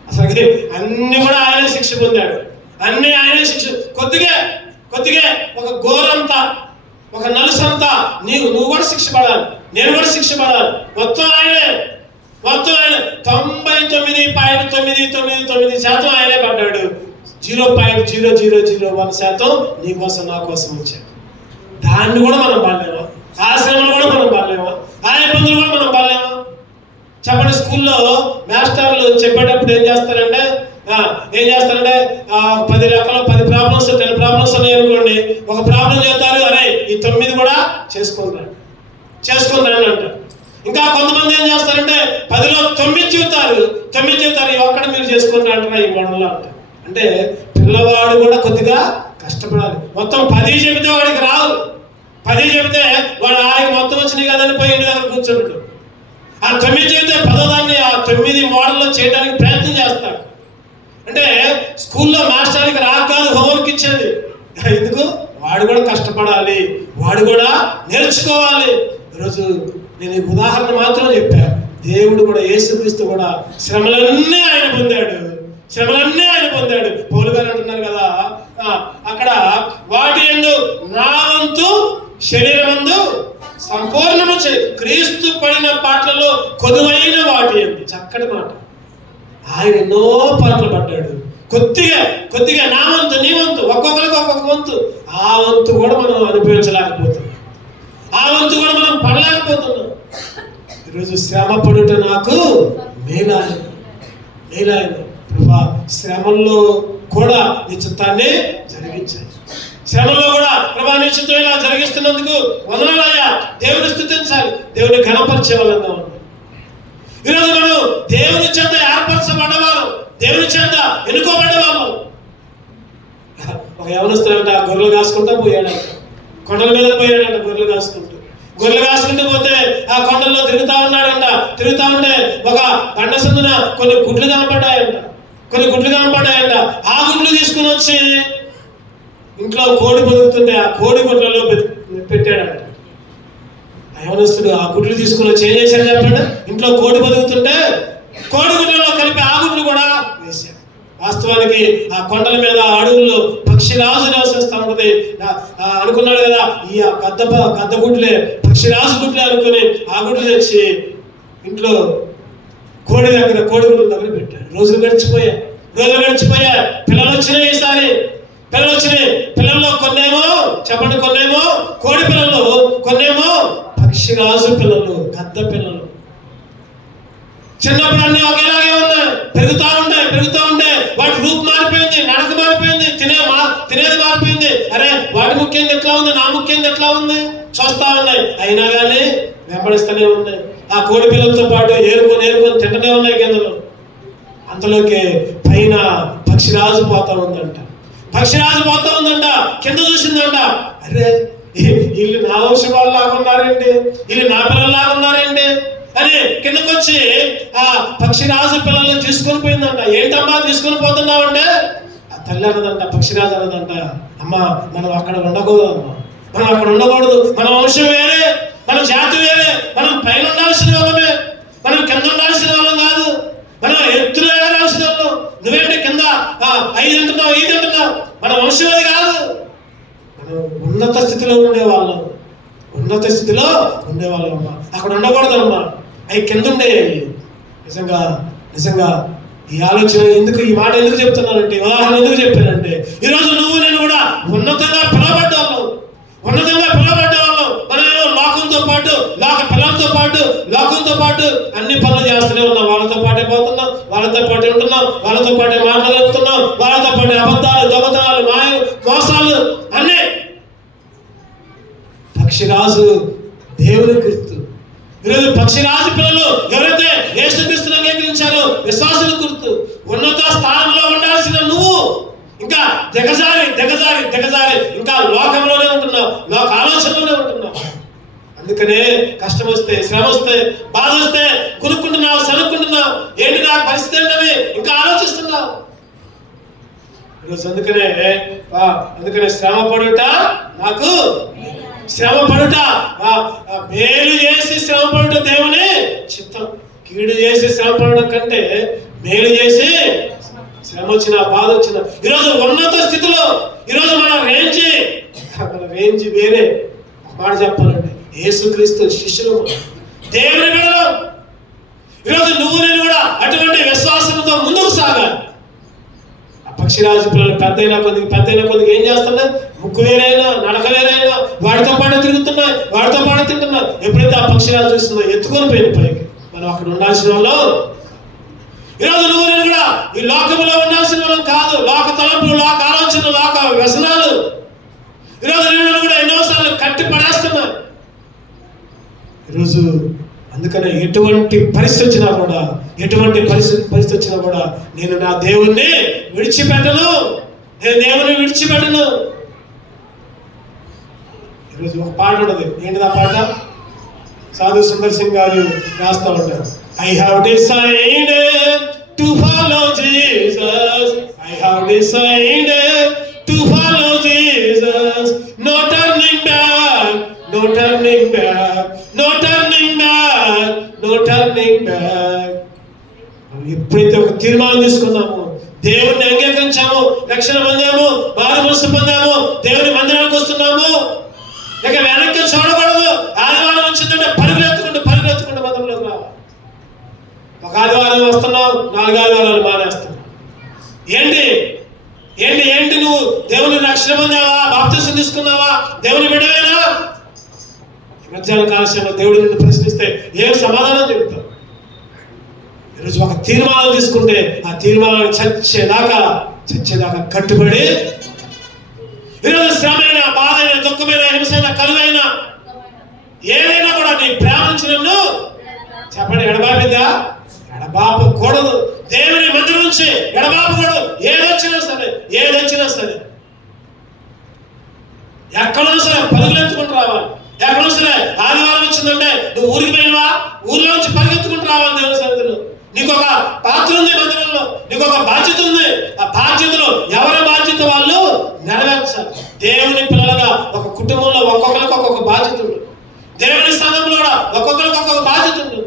అసలు అన్ని కూడా ఆయనే శిక్ష పొందాడు, అన్ని ఆయనే శిక్ష. కొద్దిగా ఒక గోరంతా, ఒక నలుసంతా నువ్వు కూడా శిక్ష పడాలి, నేను కూడా శిక్ష పడాలి. మొత్తం ఆయనే 99.999% ఆయనే పడ్డాడు. 0.0001% నీ కోసం నా కోసం వచ్చాడు. దాన్ని కూడా మనం పడలేమా? ఆ శ్రమను కూడా మనం పడలేమా? ఆ ఇబ్బందులు కూడా మనం పడలేమా? చెప్పండి. స్కూల్లో మాస్టర్లు చెప్పేటప్పుడు ఏం చేస్తారంటే 10 రకాల 10 ప్రాబ్లమ్స్ 10 ప్రాబ్లమ్స్ ఉన్నాయి అనుకోండి. ఒక ప్రాబ్లం చెప్తారు, అరే ఈ 9 కూడా చేసుకుంటారు అంటారు. ఇంకా కొంతమంది ఏం చేస్తారంటే 10లో 9 చెబుతారు, ఈ ఒక్కటి మీరు చేసుకుంటారు అంటారా ఈ మోడల్లో అంటారు. అంటే పిల్లవాడు కూడా కొద్దిగా కష్టపడాలి. మొత్తం 10 చెబితే వాడికి రాదు. 10 చెబితే వాడు ఆయనకి మొత్తం వచ్చినాయి కదని పోయి ఇంటి దగ్గర కూర్చుంటాడు. ఆ 9 చెబితే 10వ దాన్ని ఆ 9 మోడల్లో చేయడానికి ప్రయత్నం చేస్తాడు. అంటే స్కూల్లో మాస్టర్కి కాదు హోంవర్క్ ఇచ్చేది. ఎందుకు? వాడు కూడా కష్టపడాలి, వాడు కూడా నేర్చుకోవాలి. ఈరోజు నేను ఈ ఉదాహరణ మాత్రం చెప్పాను. దేవుడు కూడా, యేసుక్రీస్తు కూడా శ్రమలన్నీ ఆయన పొందాడు. పౌలు గారు అంటున్నారు కదా అక్కడ, వాటి యందు నా వంతు శరీరమందు సంపూర్ణము క్రీస్తు పడిన పాటలలో కొదువైన వాటి యందు. చక్కటి మాట. ఆయన ఎన్నో పాటలు పడ్డాడు. కొద్దిగా నా వంతు, నీ వంతు, ఒక్కొక్కరికి ఒక్కొక్క వంతు. ఆ వంతు కూడా మనం అనుభవించలేకపోతున్నాం, ఆ వంతు కూడా మనం పడలేకపోతున్నాం. ఈరోజు శ్రమ పడుట నాకు మేలాయన. ప్రభా, శ్రమల్లో కూడా నీ చిత్తాన్ని జరిగించాలి. శ్రమలో కూడా ప్రభా నీ చిత్తం ఇలా జరిగిస్తున్నందుకు వందనాలయ్యా. దేవుని స్తుతించాలి, దేవుని ఘనపరిచే వాళ్ళంగా ఉన్నాం. ఈరోజు మనం దేవుని చేత ఏర్పరచబడ్డవారు, దేవుని చేత ఎన్నుకోబడ్డవాళ్ళు. ఒక యవనస్తుడంట గొర్రెలు కాసుకుంటూ పోయాడంట, కొండల మీద పోయాడంట. గొర్రెలు కాసుకుంటూ పోతే ఆ కొండల్లో తిరుగుతా ఉన్నాడంట. తిరుగుతా ఉంటే ఒక బండ సందున కొన్ని గుడ్లు కనపడ్డాయంట. ఆ గుడ్లు తీసుకుని వచ్చి ఇంట్లో కోడి బతుకుతుంటే ఆ కోడి గుడ్లలో పెట్టాడంట. యవనస్తుడు ఆ గుడ్లు తీసుకుని వచ్చి ఏం చేశాడు చెప్పండి? ఇంట్లో కోడి బతుకుతుంటే కోడి గుడ్లలో కలిపి ఆ గుడ్లు కూడా వేశాడు. వాస్తవానికి ఆ కొండల మీద అడవుల్లో పక్షిరాజు నివసిస్తూ ఉంటుంది అనుకున్నాడు కదా. ఈ గద్ద గుడ్లే పక్షిరాజు గుడ్లే అనుకుని ఆ గుడ్లు తెచ్చి ఇంట్లో కోడి గుడ్ల దగ్గర పెట్టాడు. రోజులు గడిచిపోయా. పిల్లలు వచ్చినాయి. ఈసారి పిల్లల్లో కొన్నేమో కోడి పిల్లలు, కొన్నేమో పక్షిరాజు పిల్లలు, గద్ద పిల్లలు. చిన్నప్పుడు అన్ని ఒకేలాగే ఉన్నాయి. పెరుగుతా ఉంటే వాటి రూపు మారిపోయింది, నడక మారిపోయింది, తినేది మారిపోయింది. అరే వాటి ముఖ్యంగా ఎట్లా ఉంది, నా ముఖ్యంగా ఎట్లా ఉంది చూస్తా ఉన్నాయి. అయినా కానీ వెంబడిస్తూనే ఉన్నాయి. ఆ కోడి పిల్లలతో పాటు ఏరుకొని తింటూనే ఉన్నాయి కిందలో. అంతలోకి పైన పక్షిరాజు పోతా ఉందంట. కింద చూసిందంట. అరే వీళ్ళు నా వంశం వాళ్ళలాగా ఉన్నారేంటి, వీళ్ళు నా పిల్లల్లాగా ఉన్నారేంటి అని కిందకు వచ్చి ఆ పక్షిరాజు పిల్లల్ని తీసుకొని పోయిందంట. ఏంటమ్మా తీసుకొని పోతున్నావంటే ఆ తల్లి అన్నదంట, పక్షిరాజు అన్నదంట, అమ్మా మనం అక్కడ ఉండకూడదు, మన వంశం వేరే, మన జాతి వేరే, మనం పైన ఉండాల్సిన వాళ్ళమే, మనం కింద ఉండాల్సిన వాళ్ళం కాదు, మనం ఎత్తులో ఎగరాల్సిన వాళ్ళం. నువ్వేంటి కింద 5 అంటున్నావు, మన వంశం అది కాదు. మనం ఉన్నత స్థితిలో ఉండేవాళ్ళం అమ్మా. అక్కడ ఉండకూడదమ్మా, అవి కింద ఉండేవి. నిజంగా ఈ ఆలోచన ఎందుకు, ఈ మాట ఎందుకు చెప్తున్నానంటే, ఉదాహరణ ఎందుకు చెప్పానంటే, ఈరోజు నువ్వు నేను కూడా ఉన్నతంగా పిలవబడ్డ వాళ్ళం. మనం లోకంతో పాటు అన్ని పనులు చేస్తూనే ఉన్నాం. వాళ్ళతో పాటే పోతున్నాం, వాళ్ళతో పాటే ఉంటున్నాం, వాళ్ళతో పాటే మాట్లాడుతున్నాం, వాళ్ళతో పాటే అబద్ధాలు, దొంగతనాలు, మాయలు, మోసాలు అన్నీ. పక్షిరాజు దేవుని క్రీస్తు. ఈరోజు పక్షిరాజు పిల్లలు ఎవరైతే యేసుక్రీస్తు దిగజారి దిగజారి దిగజారి ఇంకా లోకంలోనే ఉంటున్నావు, లోక ఆలోచనలోనే ఉంటున్నావు. అందుకనే కష్టం వస్తే, శ్రమ వస్తే, బాధ వస్తే కొనుక్కుంటున్నావు, సనుక్కుంటున్నావు. ఏంటి నా పరిస్థితి ఏంటని ఇంకా ఆలోచిస్తున్నావు ఈరోజు. అందుకనే శ్రమ పడుట నాకు శ్రమ పడుట, మేలు చేసి శ్రమ పడుట దేవుని చిత్తం. కీడు చేసి శ్రమ పడడం కంటే మేలు చేసి శ్రమ వచ్చిన, బాధ వచ్చిన, ఈరోజు ఉన్నత స్థితిలో ఈరోజు మన రేంజ్ వేరే. మాట చెప్పాలండి, యేసుక్రీస్తు శిష్యులు, దేవుని బిడ్డలు. ఈరోజు నువ్వు నేను కూడా అటువంటి విశ్వాసంతో ముందుకు సాగాలి. ఆ పక్షిరాజు పిల్లలు పెద్దయినా కొద్దిగా ఏం చేస్తున్నా, ముక్కు వేరైనా, నడక వేరైనా, వాడితో పాటు తిరుగుతున్నాయి, వాడితో పాటు తింటున్నారు. ఎప్పుడైతే ఆ పక్షిరాజు చూస్తుందో ఎత్తుకొని పోయిన పైకి. మనం అక్కడ ఉండాల్సిన వాళ్ళు. ఈరోజు నువ్వు నేను కూడా ఈ లోకంలో ఉండాల్సిన వాళ్ళం కాదు. లోక తలంపులు, లోక ఆలోచనలు, లోక వ్యసనాలు ఈరోజు నేను కూడా ఎన్నోసార్లు కట్టి పడేస్తున్నా. ఈరోజు అందుకనే ఎటువంటి పరిస్థితి వచ్చినా కూడా నేను నా దేవుణ్ణి విడిచిపెట్టను. ఈరోజు ఒక పాట ఉన్నది. ఏంటిది ఆ పాట? సాధు సుందర్ సింగ్ గారు రాస్తా ఉంటారు. I have decided to follow Jesus. I have decided to follow Jesus. No turning back, no turning back, no turning back, no turning back. ఎప్పుడైతే ఒక తీర్మానం తీసుకున్నామో, దేవుణ్ణి అంగీకరించాము, రక్షణ పొందాము, మారు మనసు పొందాము, దేవుని మందిరానికి వస్తున్నాము, ఇక వెనక్కి చూడకూడదు. ఆదివారం వచ్చిందంటే పరుగులెత్తుకుంటూ మందిరంలోకి రావాలి. ఒక ఆదివారం వస్తున్నావు, 4 ఆదివారాలు మానేస్తున్నావు. ఏంటి నువ్వు దేవుని రక్షణ పొందావా, బాప్తిసం తీసుకున్నావా, దేవుని బిడ్డవేనా? మధ్యాహ్న కాలశంలో దేవుడు నిన్ను ప్రశ్నిస్తే ఏం సమాధానం చెప్తావు? ఈరోజు ఒక తీర్మానం తీసుకుంటే ఆ తీర్మానాన్ని చచ్చేదాకా కట్టుబడి, ఈరోజు శ్రమైన, బాధైన, దుఃఖమైన, హింసైన, కలువైన ఏదైనా కూడా నీ ప్రేమ నుంచి నన్ను చెప్పండి ఎడబాపిద్దా? ఎడబాపకూడదు. దేవుని మందిరం నుంచి ఎడబాపకూడదు. ఏదొచ్చినా సరే ఎక్కడున్నా సరే పరుగులెత్తుకుంటూ రావాలి. ఎక్కడున్నా సరే ఆదివారం వచ్చిందంటే నువ్వు ఊరికి పోయినవా, ఊర్లో నుంచి పరిగెత్తుకుంటూ రావాలి. దేవుని సన్నిధిలో నీకు ఒక పాత్ర ఉంది, మందిరంలో నీకు ఒక బాధ్యత ఉంది. ఆ బాధ్యతలో ఎవరి బాధ్యత వాళ్ళు నెరవేర్చాలి. దేవుని పిల్లలుగా ఒక కుటుంబంలో ఒక్కొక్కరికి ఒక్కొక్క బాధ్యత ఉంది. దేవుని స్థానంలో కూడా ఒక్కొక్కరికి ఒక్కొక్క బాధ్యత ఉంది.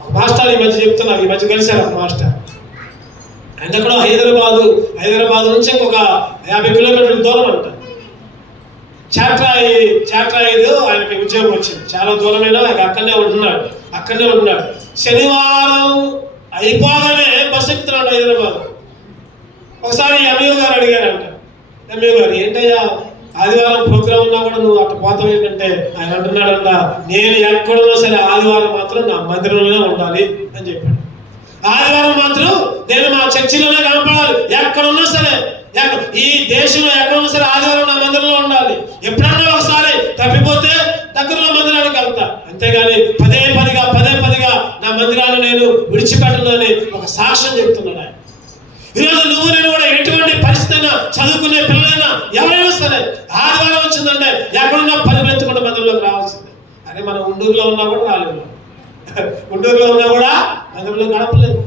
ఒక మాస్టర్ ఈ మధ్య చెప్తున్నారు, ఈ మధ్య కలిశారు ఒక మాస్టర్. ఆయన కూడా హైదరాబాద్ నుంచి ఇంకొక 50 కిలోమీటర్ల దూరం అంట. చాట్రాయిదు ఆయనకి ఉద్యోగం వచ్చింది. చాలా దూరమైనా ఆయన అక్కడనే ఉంటున్నాడు. శనివారం అయిపోగానే బస్సు ఎక్కుతున్నాడు హైదరాబాద్. ఒకసారి ఎంఈఓ గారు అడిగారంట, ఎంఈఓ గారు ఏంటయ్యా ఆదివారం ప్రోగ్రాం ఉన్నా కూడా నువ్వు అట్లా పోతావు ఏంటంటే, ఆయన అంటున్నాడంట, నేను ఎక్కడున్నా సరే ఆదివారం మాత్రం నా మందిరంలోనే ఉండాలి అని చెప్పాడు. ఆదివారం మాత్రం నేను మా చర్చిలోనే కనపడాలి. ఎక్కడున్నా సరే, ఈ దేశంలో ఎక్కడున్నా సరే ఆదివారం నా మందిరంలో ఉండాలి. ఎప్పుడన్నా ఒకసారి తప్పిపోతే దగ్గరలో మందిరానికి వెళ్తా, అంతేగాని పదే పదిగా నా మందిరాన్ని నేను విడిచిపెట్టనని ఒక సాక్ష్యం చెప్తున్నాడు ఆయన. ఈరోజు నువ్వు నేను కూడా ఎటువంటి పరిస్థితి అయినా, చదువుకునే పిల్లలైనా ఎవరైనా సరే ఆదివారం వచ్చిందంటే ఎక్కడున్నా పరుగులెత్తుకుంటే మందిరంలోకి రావాల్సిందే. అరే మనం ఉండూరులో ఉన్నా కూడా రాలేదు, ఉండూరులో ఉన్నా కూడా మందిరంలో గడపలేదు.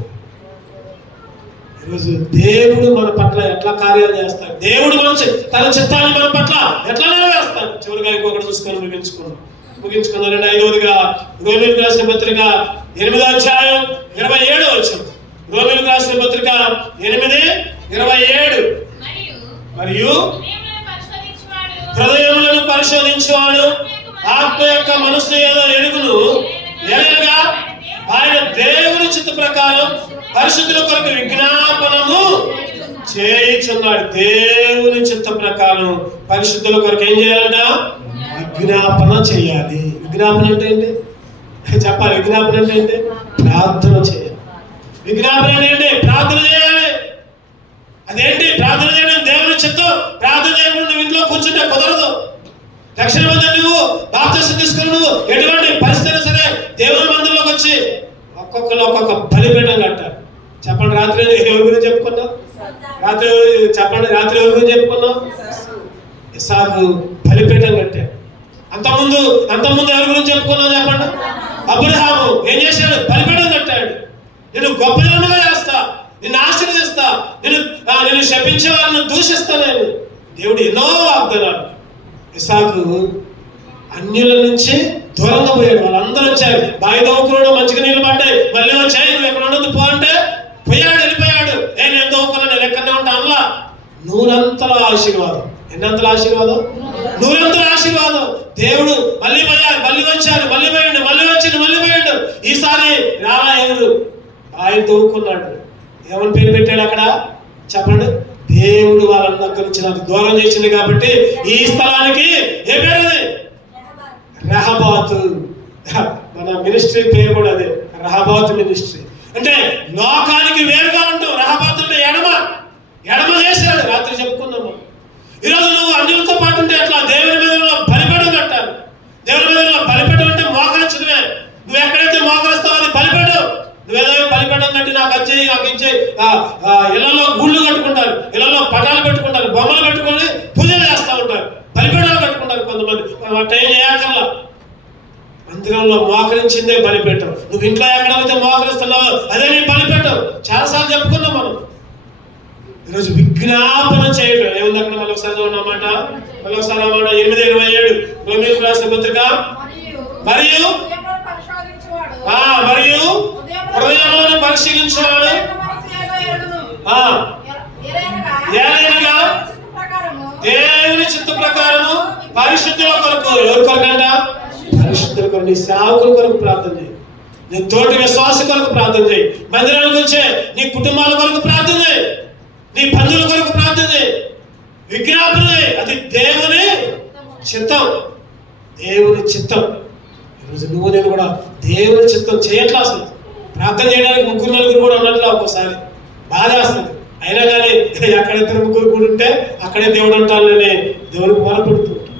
ఈరోజు దేవుడు మన పట్ల ఎట్లా కార్యాలు చేస్తాడు, దేవుడు తన చిత్తాన్ని మన పట్ల ఎట్లా నెరవేరుస్తాడు. చివరిగా ఇంకొకటి చూసుకొని ముగించుకున్నాం. 5వదిగా రోమీయులకు రాసిన పత్రిక 8వ అధ్యాయం 27వ వచనం. రోమీయులకు రాసిన పత్రిక 8:27. మరియు హృదయములను పరిశోధించువాడు ఆత్మ యొక్క మనస్సు ఏదో ఎరుగును, ఎలాగా ఆయన దేవుని చిత్త ప్రకారం పరిశుద్ధుల కొరకు విజ్ఞాపనము చేయుచున్నాడు. దేవుని చిత్త ప్రకారం పరిశుద్ధుల కొరకు ఏం చేయాలంట? విజ్ఞాపన చేయాలి. విజ్ఞాపన అంటే ఏంటి చెప్పాలి? విజ్ఞాపన అంటే ఏంటి? ప్రార్థన చేయాలి. విజ్ఞాపన అంటే ప్రార్థన చేయాలి. అదేంటి ప్రార్థన చేయడం? దేవుని చిత్తం. ప్రార్థన చేయకుండా నువ్వు ఇంట్లో కూర్చుంటే కుదరదు. రక్షణ పొంది నువ్వు బాప్తిసం తీసుకుని నువ్వు ఎటువంటి పరిస్థితి సరే దేవుని మందిరంలోకి వచ్చి ఒక్కొక్కరు ఒక్కొక్క బలిపీఠం కట్టారు. చెప్పండి, రాత్రి ఎవరి గురించి చెప్పుకున్నావు? రాత్రి చెప్పండి, రాత్రి ఎవరి గురించి చెప్పుకున్నాం? ఇస్సాకు బలిపీఠం కట్టాడు. అంతకుముందు ఎవరి గురించి చెప్పుకున్నాం చెప్పండి? అబ్రహాము ఏం చేశాడు? బలిపీఠం కట్టాడు. నేను గొప్ప జనముగా చేస్తా, నిన్ను ఆశీర్వదిస్తా, నేను శపించే వారిని దూషిస్తానని దేవుడు ఎన్నో వాగ్దానాలు. ఇస్సాకు అన్యుల నుంచి దూరంగా పోయాడు. వాళ్ళందరూ వచ్చారు, బావి దోకున్నాడు, మంచిగా నీళ్ళు పడ్డాయి, మళ్ళీ వచ్చాయి, నువ్వు ఎక్కడ ఉండదు పో అంటే పోయాడు, వెళ్ళిపోయాడు. నేను దోకున్నా, నేను ఎక్కడనే ఉంటా అలా. నూరంతల ఆశీర్వాదం. ఎన్నంతల ఆశీర్వాదం? నూరంతల ఆశీర్వాదం. దేవుడు మళ్ళీ పోయాడు, మళ్ళీ వచ్చాడు, మళ్ళీ పోయాడు, మళ్ళీ వచ్చిండు, మళ్ళీ పోయాడు. ఈసారి రాలా ఎవరు? ఆయన దోక్కున్నాడు. ఏమని పేరు పెట్టాడు అక్కడ చెప్పండి? దేవుడు వాళ్ళ దగ్గర నుంచి నాకు దూరం చేసింది కాబట్టి ఈ స్థలానికి ఏ పేరు? రెహబాతు. మన మినిస్ట్రీ పేరు కూడా అదే, రెహబాతు మినిస్ట్రీ. అంటే లోకానికి వేరుగా ఉంటాం. రెహబాతు అంటే ఎడమ చేశాడు. రాత్రి చెప్పుకున్నాము. ఈరోజు నువ్వు అన్యులతో పాటు ఉంటే ఎట్లా? దేవుని మీద బలిపీఠం కట్టాలి. దేవుని మీద బలిపీఠం అంటే మోకరించడమే. నువ్వు ఎక్కడైతే మోకరిస్తావో అది బలిపీఠం. నువ్వేదో బలిపీఠం కట్టి నాకు ఇచ్చేయి, నాకు ఇచ్చేయి. ఇళ్లలో గుళ్ళు కట్టుకుంటారు, ఇళ్లలో పటాలు పెట్టుకుంటారు, బొమ్మలు పెట్టుకొని పూజలు చేస్తూ ఉంటారు, బలిపీఠాలు కట్టుకుంటారు కొంతమంది. అట్టేం చేయకల్లా. మందిరంలో మోకరించిందే బలిపీఠం. నువ్వు ఇంట్లో ఎక్కడైతే మోకరిస్తున్నావో అదే నీ బలిపీఠం. చాలాసార్లు చెప్పుకున్నాం మనం. ఈరోజు విజ్ఞాపన చేయటం ఏముంది అక్కడ? మళ్ళీ ఒకసారి ఉన్నమాట, మళ్ళీ ఒకసారి అన్నమాట. 8:27 రోమీయులకు రాసిన పత్రిక. మరియు హృదయములను పరిశీలించేవాడు దేవుని చిత్త ప్రకారము పరిశుద్ధుల కొరకు. ఎవరి కొరకంట? పరిశుద్ధుల కొరకు. నీ సేవకుల కొరకు ప్రార్థన చేయి, నీ తోటి విశ్వాస కొరకు ప్రార్థన చేయి, మందిరానికి వచ్చే నీ కుటుంబాల కొరకు ప్రార్థన చేయి, నీ బంధువుల కొరకు ప్రార్థన చేయి, విజ్ఞాపన చేయి. అది దేవుని చిత్తం. దేవుని చిత్తం. ఈరోజు నువ్వు నేను కూడా దేవుని చిత్తం చేయట్లా. అసలు ప్రార్థన చేయడానికి 3-4 కూడా ఉన్నట్లా ఒక్కోసారి బాధ వస్తుంది. అయినా కానీ ఎక్కడ 2-3 కూడా ఉంటే అక్కడే దేవుడు ఉంటానని దేవునికి మొరపెడుతూ ఉంటాం.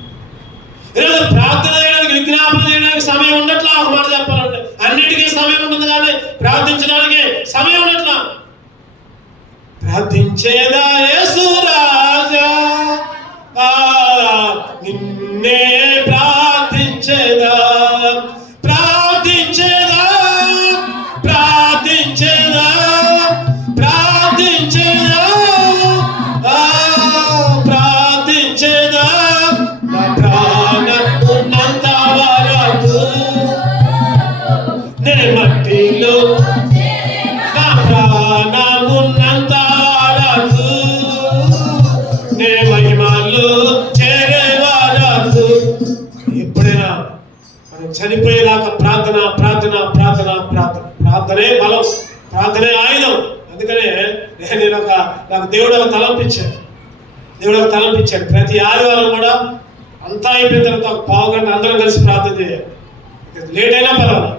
ఈరోజు ప్రార్థన చేయడానికి, విజ్ఞాపన చేయడానికి సమయం ఉండట్లా. ఒక మాట చెప్పాలంటే అన్నిటికీ సమయం ఉంటుంది, కానీ ప్రార్థించడానికి సమయం ఉండట్లా. ప్రార్థించేదా యేసు రాజా, నిన్నే ప్రార్థించేదా, ప్రార్థించేదా, ప్రార్థించేదా, ప్రార్థించేదా, ప్రార్థించేదా, నా ప్రాణం ఉన్నంత వరకు నే మట్టిలో, నా ప్రాణం ఉన్నంత వరకు నే మహిమలో చేరే వరకు. ఎప్పుడైనా మనం చనిపోయేదాకా ప్రార్థన, ప్రార్థన, ప్రార్థన, ప్రార్థన. ప్రార్థనే బలం, ప్రార్థనే ఆయుధం. అందుకనే నాకు దేవుడు ఒక తలంపించాడు. ప్రతి ఆదివారం కూడా అంతా అయిపోయిన తర్వాత ఒక పావు గంట అందరం కలిసి ప్రార్థన చేయాలి. లేట్ అయినా పర్వాలేదు,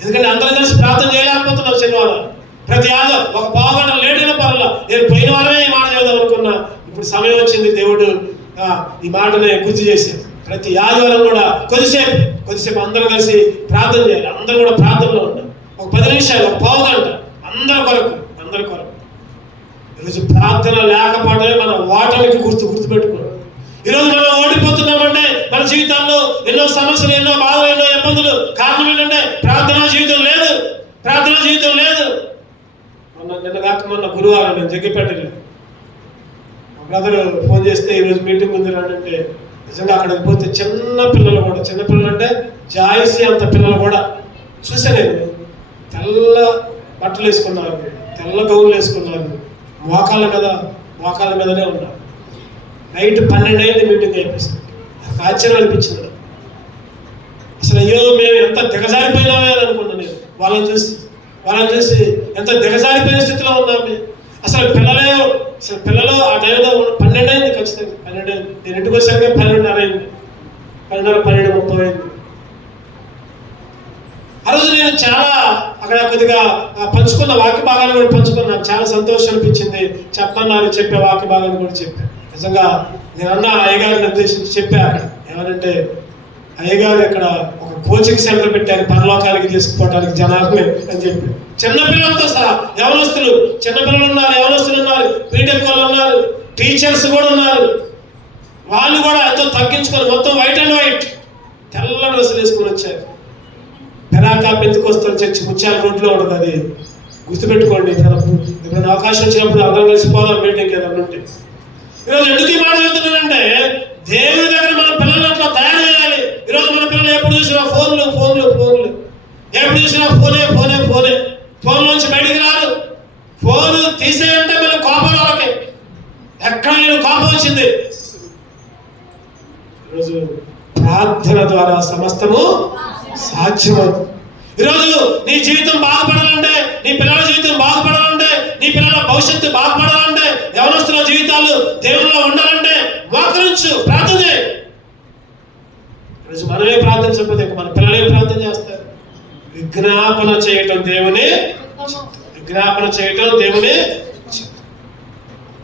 ఎందుకంటే అందరం కలిసి ప్రార్థన చేయలేకపోతున్నాం శనివారం. ప్రతి ఆదివారం ఒక పావు గంట లేట్ అయినా పర్వాలేదు. నేను పోయిన వారమే ఈ మాట చేద్దాం అనుకున్నా, ఇప్పుడు సమయం వచ్చింది. దేవుడు ఈ మాటని గుర్తు చేశాడు. ప్రతి ఆదివారం కూడా కొద్దిసేపు అందరం కలిసి ప్రార్థన చేయాలి. అందరూ కూడా ప్రార్థనలో ఉండాలి. ఒక 10 నిమిషాలు, ఒక పావు గంట అందరి కొరకు. ఈరోజు ప్రార్థన లేకపోవడమే మన ఓటమికి గుర్తుపెట్టుకోండి. ఈరోజు మనం ఓడిపోతున్నామంటే మన జీవితాల్లో ఎన్నో సమస్యలు, ఎన్నో బాధలు, ఎన్నో ఇబ్బందులు. కారణం ఏంటంటే ప్రార్థనా జీవితం లేదు. మొన్న గురువారం నేను జగ్గిపేటలో మా బ్రదర్ ఫోన్ చేస్తే ఈరోజు మీటింగ్ ఉంది అంటే, నిజంగా అక్కడికి పోతే చిన్న పిల్లలు అంటే జాయిసీ అంత పిల్లలు కూడా చూసా. నేను తెల్ల బట్టలు వేసుకున్నారు, తెల్ల గౌన్లు వేసుకున్నారు, మోకాళ్ళ మీదనే ఉన్నారు. నైట్ 12 అయింది మీటింగ్ అయిపోయింది. నాకు ఆశ్చర్యం అనిపించింది. అసలు అయ్యో మేము ఎంత దిగజారిపోయినామే అని అనుకున్నాను నేను. వాళ్ళని చూసి ఎంత దిగజారిపోయిన స్థితిలో ఉన్నామే. అసలు పిల్లలు ఆ టైంలో 12 అయింది, ఖచ్చితంగా 12 అయింది. నేను ఇంటికి వచ్చాక 12:30 అయింది, 12:30 అయింది. ఆ రోజు నేను చాలా అక్కడ కొద్దిగా పంచుకున్న వాక్య భాగాన్ని కూడా పంచుకున్నాను. చాలా సంతోషం అనిపించింది. చెప్పే వాక్య భాగాన్ని కూడా చెప్పాను. నిజంగా నేను అయ్యగారిని ఉద్దేశించి చెప్పా. అక్కడ ఏమనంటే, అయ్యగారు ఇక్కడ ఒక కోచింగ్ సెంటర్ పెట్టారు పరలోకానికి తీసుకుపోవడానికి జనాభా అని చెప్పి. చిన్నపిల్లలతో సహా యవనస్తులు, చిన్నపిల్లలు ఉన్నారు, యవనస్తులు ఉన్నారు, బీటెక్ వాళ్ళు ఉన్నారు, టీచర్స్ కూడా ఉన్నారు. వాళ్ళు కూడా ఎంతో తగ్గించుకొని మొత్తం వైట్ అండ్ వైట్ తెల్ల డ్రెస్సులు వేసుకొని వచ్చారు. పెరాకా పెంతుకొస్తాను చర్చి ముత్యాల రోడ్లో ఉంటుంది, అది గుర్తుపెట్టుకోండి. ఎప్పుడైనా అవకాశం వచ్చినప్పుడు అందరం కలిసి పోదాం మీటింగ్కి ఏదన్నా ఉంటే. ఈరోజు ఎందుకు ఈ మాట చదువుతున్నానంటే దేవుని దగ్గర మన పిల్లలు అట్లా తయారు చేయాలి. ఈరోజు మన పిల్లలు ఎప్పుడు చూసినా ఫోన్లు ఫోన్లు ఫోన్లు, ఎప్పుడు చూసినా ఫోనే ఫోనే ఫోనే. ఫోన్ నుంచి బయటికి రారు. ఫోన్ తీసేయంటే మళ్ళీ కోపం వాళ్ళకి ఎక్కడ నేను కోపం వచ్చింది. ఈరోజు ప్రార్థన ద్వారా సమస్తము సాధ్యమవుతుంది. ఈరోజు నీ జీవితం బాగుపడాలంటే, నీ పిల్లల జీవితం బాగుపడాలంటే, నీ పిల్లల భవిష్యత్తు బాగుపడాలంటే, యవనస్తుల జీవితాలు దేవుల్లో ఉండాలంటే మోకరించు, ప్రార్థన చేయి. ఈరోజు మనమే ప్రార్థించకపోతే మన పిల్లలే ప్రార్థన చేస్తారు. విజ్ఞాపన చేయటం దేవుని, విజ్ఞాపన చేయటం దేవుని.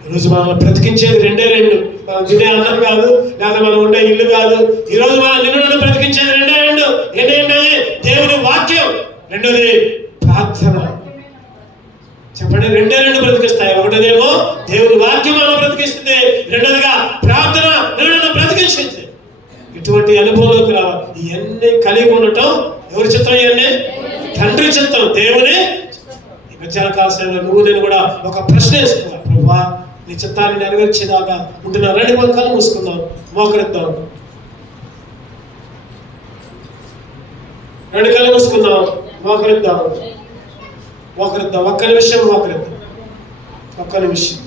ఈరోజు మనం బ్రతికించేది రెండే రెండు, మనం తినే అన్నం కాదు, లేదా మనం ఉండే ఇల్లు కాదు. ఈరోజు మనం నిన్ను బ్రతికించేది రెండే రెండు. ఏంటంటే దేవుని వాక్యం, రెండోది ప్రార్థన. చెప్పండి, రెండే రెండు బ్రతికిస్తాయి. ఒకటిదేమో దేవుని వాక్యం మనం బ్రతికిస్తుంది, రెండోదిగా ప్రార్థన నిన్ను బ్రతికించింది. ఇటువంటి అనుభవంలోకి రావాలి. ఇవన్నీ కలిగి ఉండటం ఎవరి చిత్తం? ఇవన్నీ తండ్రి చిత్తం, దేవుని. ఈ మధ్యాహ్న కాల సమయంలో నువ్వు నేను కూడా ఒక ప్రశ్న వేసుకోవాలి. ప్రభువా, నీ చిత్తాన్ని నెరవేర్చేదాకా ఉంటున్నా. రెండు మన కళ్ళు మూసుకుందాం, మోకరిద్దాం. రెండు కళ్ళు మూసుకుందాం, మోకరిద్దాం, మోకరిద్దాం. ఒక్క నిమిషం మోకరిద్దాం, ఒక్క నిమిషం.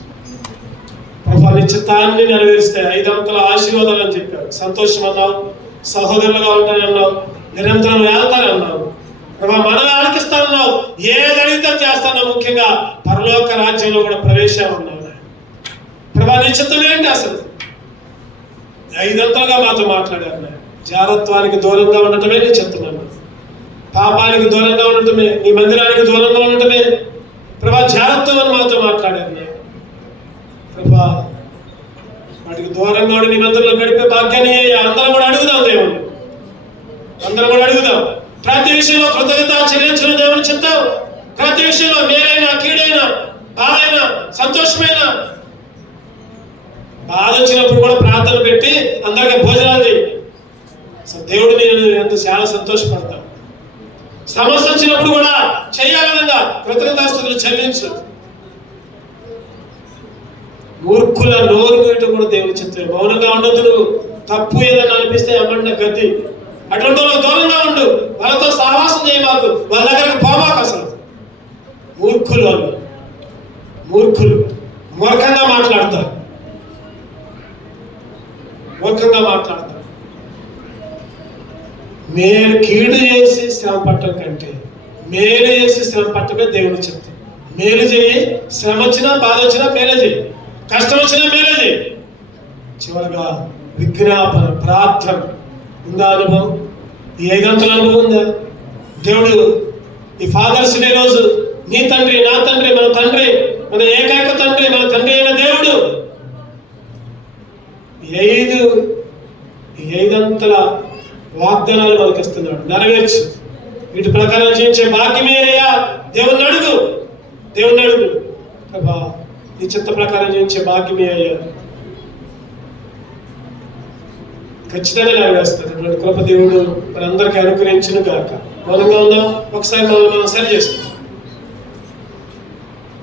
ప్రభా, నీ చిత్తాన్ని నెరవేరిస్తే 5 అంకెల ఆశీర్వాదాలు అని చెప్పారు. సంతోషం అన్నావు, సహోదరులుగా ఉంటానన్నావు, నిరంతరం వెళ్తానన్నావు. ప్రభా, మనం ఆలకిస్తానన్నావు, ఏది అడిగితే చేస్తానో. ముఖ్యంగా పరలోక రాజ్యంలో కూడా ప్రవేశం అన్నావు. ప్రభా, నీ చిత్తం ఏంటి అసలు? 5 అంతలుగా మాతో మాట్లాడారు. జారత్వానికి దూరంగా ఉండటమే నీ చిత్తం అన్నావు. పాపానికి దూరంగా ఉండటమే, నీ మందిరానికి దూరంగా ఉండటమే ప్రభా జారత్వం అని మాతో మాట్లాడారు. ప్రభా, వాటికి దూరంగా ఉండి నీ మందిరంలో గడిపే భాగ్యాన్ని అందరం కూడా అడుగుదాం. దేవుని అందరం కూడా అడుగుదాం. ప్రతి విషయంలో కృతజ్ఞత చెల్లించడం దేవుని చిత్తం. ప్రతి విషయంలో మేలైనా, కీడైనా, బాధైనా, సంతోషమైన. బాధ వచ్చినప్పుడు కూడా ప్రార్థన పెట్టి అందరికీ భోజనాలు చేయి. దేవుడు నేను ఎంత చాలా సంతోషపడతాను. సమస్య వచ్చినప్పుడు కూడా చేయాలి విధంగా కృతజ్ఞతాస్తుతులు చెల్లించు. మూర్ఖుల నోరు మీయటం కూడా దేవుని చిత్తం. మౌనంగా ఉండొద్దు. నువ్వు తప్పు ఏదన్నా అనిపిస్తే అమ్మండి గద్ది. అటువంటి వాళ్ళకి దూరంగా ఉండు. వాళ్ళతో సహవాసం చేయి. మాకు వాళ్ళ దగ్గరికి పోమాకు. అసలు మూర్ఖులు వాళ్ళు, మూర్ఖులు మూర్ఖంగా మాట్లాడతారు, మూర్ఖంగా మాట్లాడతారు. మేలు కీడు చేసి శ్రమ పట్టడం కంటే మేలు చేసి శ్రమ పట్టమే దేవుని చిత్తం. మేలు చేయి, శ్రమ వచ్చినా బాధ వచ్చినా మేలు చేయి, కష్టం వచ్చినా మేలు చేయి. చివరిగా విజ్ఞాపన, ప్రార్థన ఉందా అనుభవం? ఈ 5 గంటల అనుభవం ఉందా? దేవుడు ఈ ఫాదర్స్ డే రోజు నీ తండ్రి, నా తండ్రి, మన తండ్రి, మన ఏకైక తండ్రి, మన తండ్రి అయిన దేవుడు ఈ 5 అంతల వాగ్దానాలు మనకి ఇస్తున్నాడు. నెరవేర్చు. వీటి ప్రకారం జీవించే భాగ్యమే అయ్యా. దేవుణ్ణి అడుగు, దేవుణ్ణి అడుగు. ప్రభా, నీ చిత్త ప్రకారం జీవించే భాగ్యమే అయ్యా. ఖచ్చితంగా నెరవేరుస్తాడు. అటువంటి కృప దేవుడు మనందరికీ అనుగ్రహించును గాక. మౌనంగా ఉందాం, ఒకసారి మనం సరి చేసుకుందాం.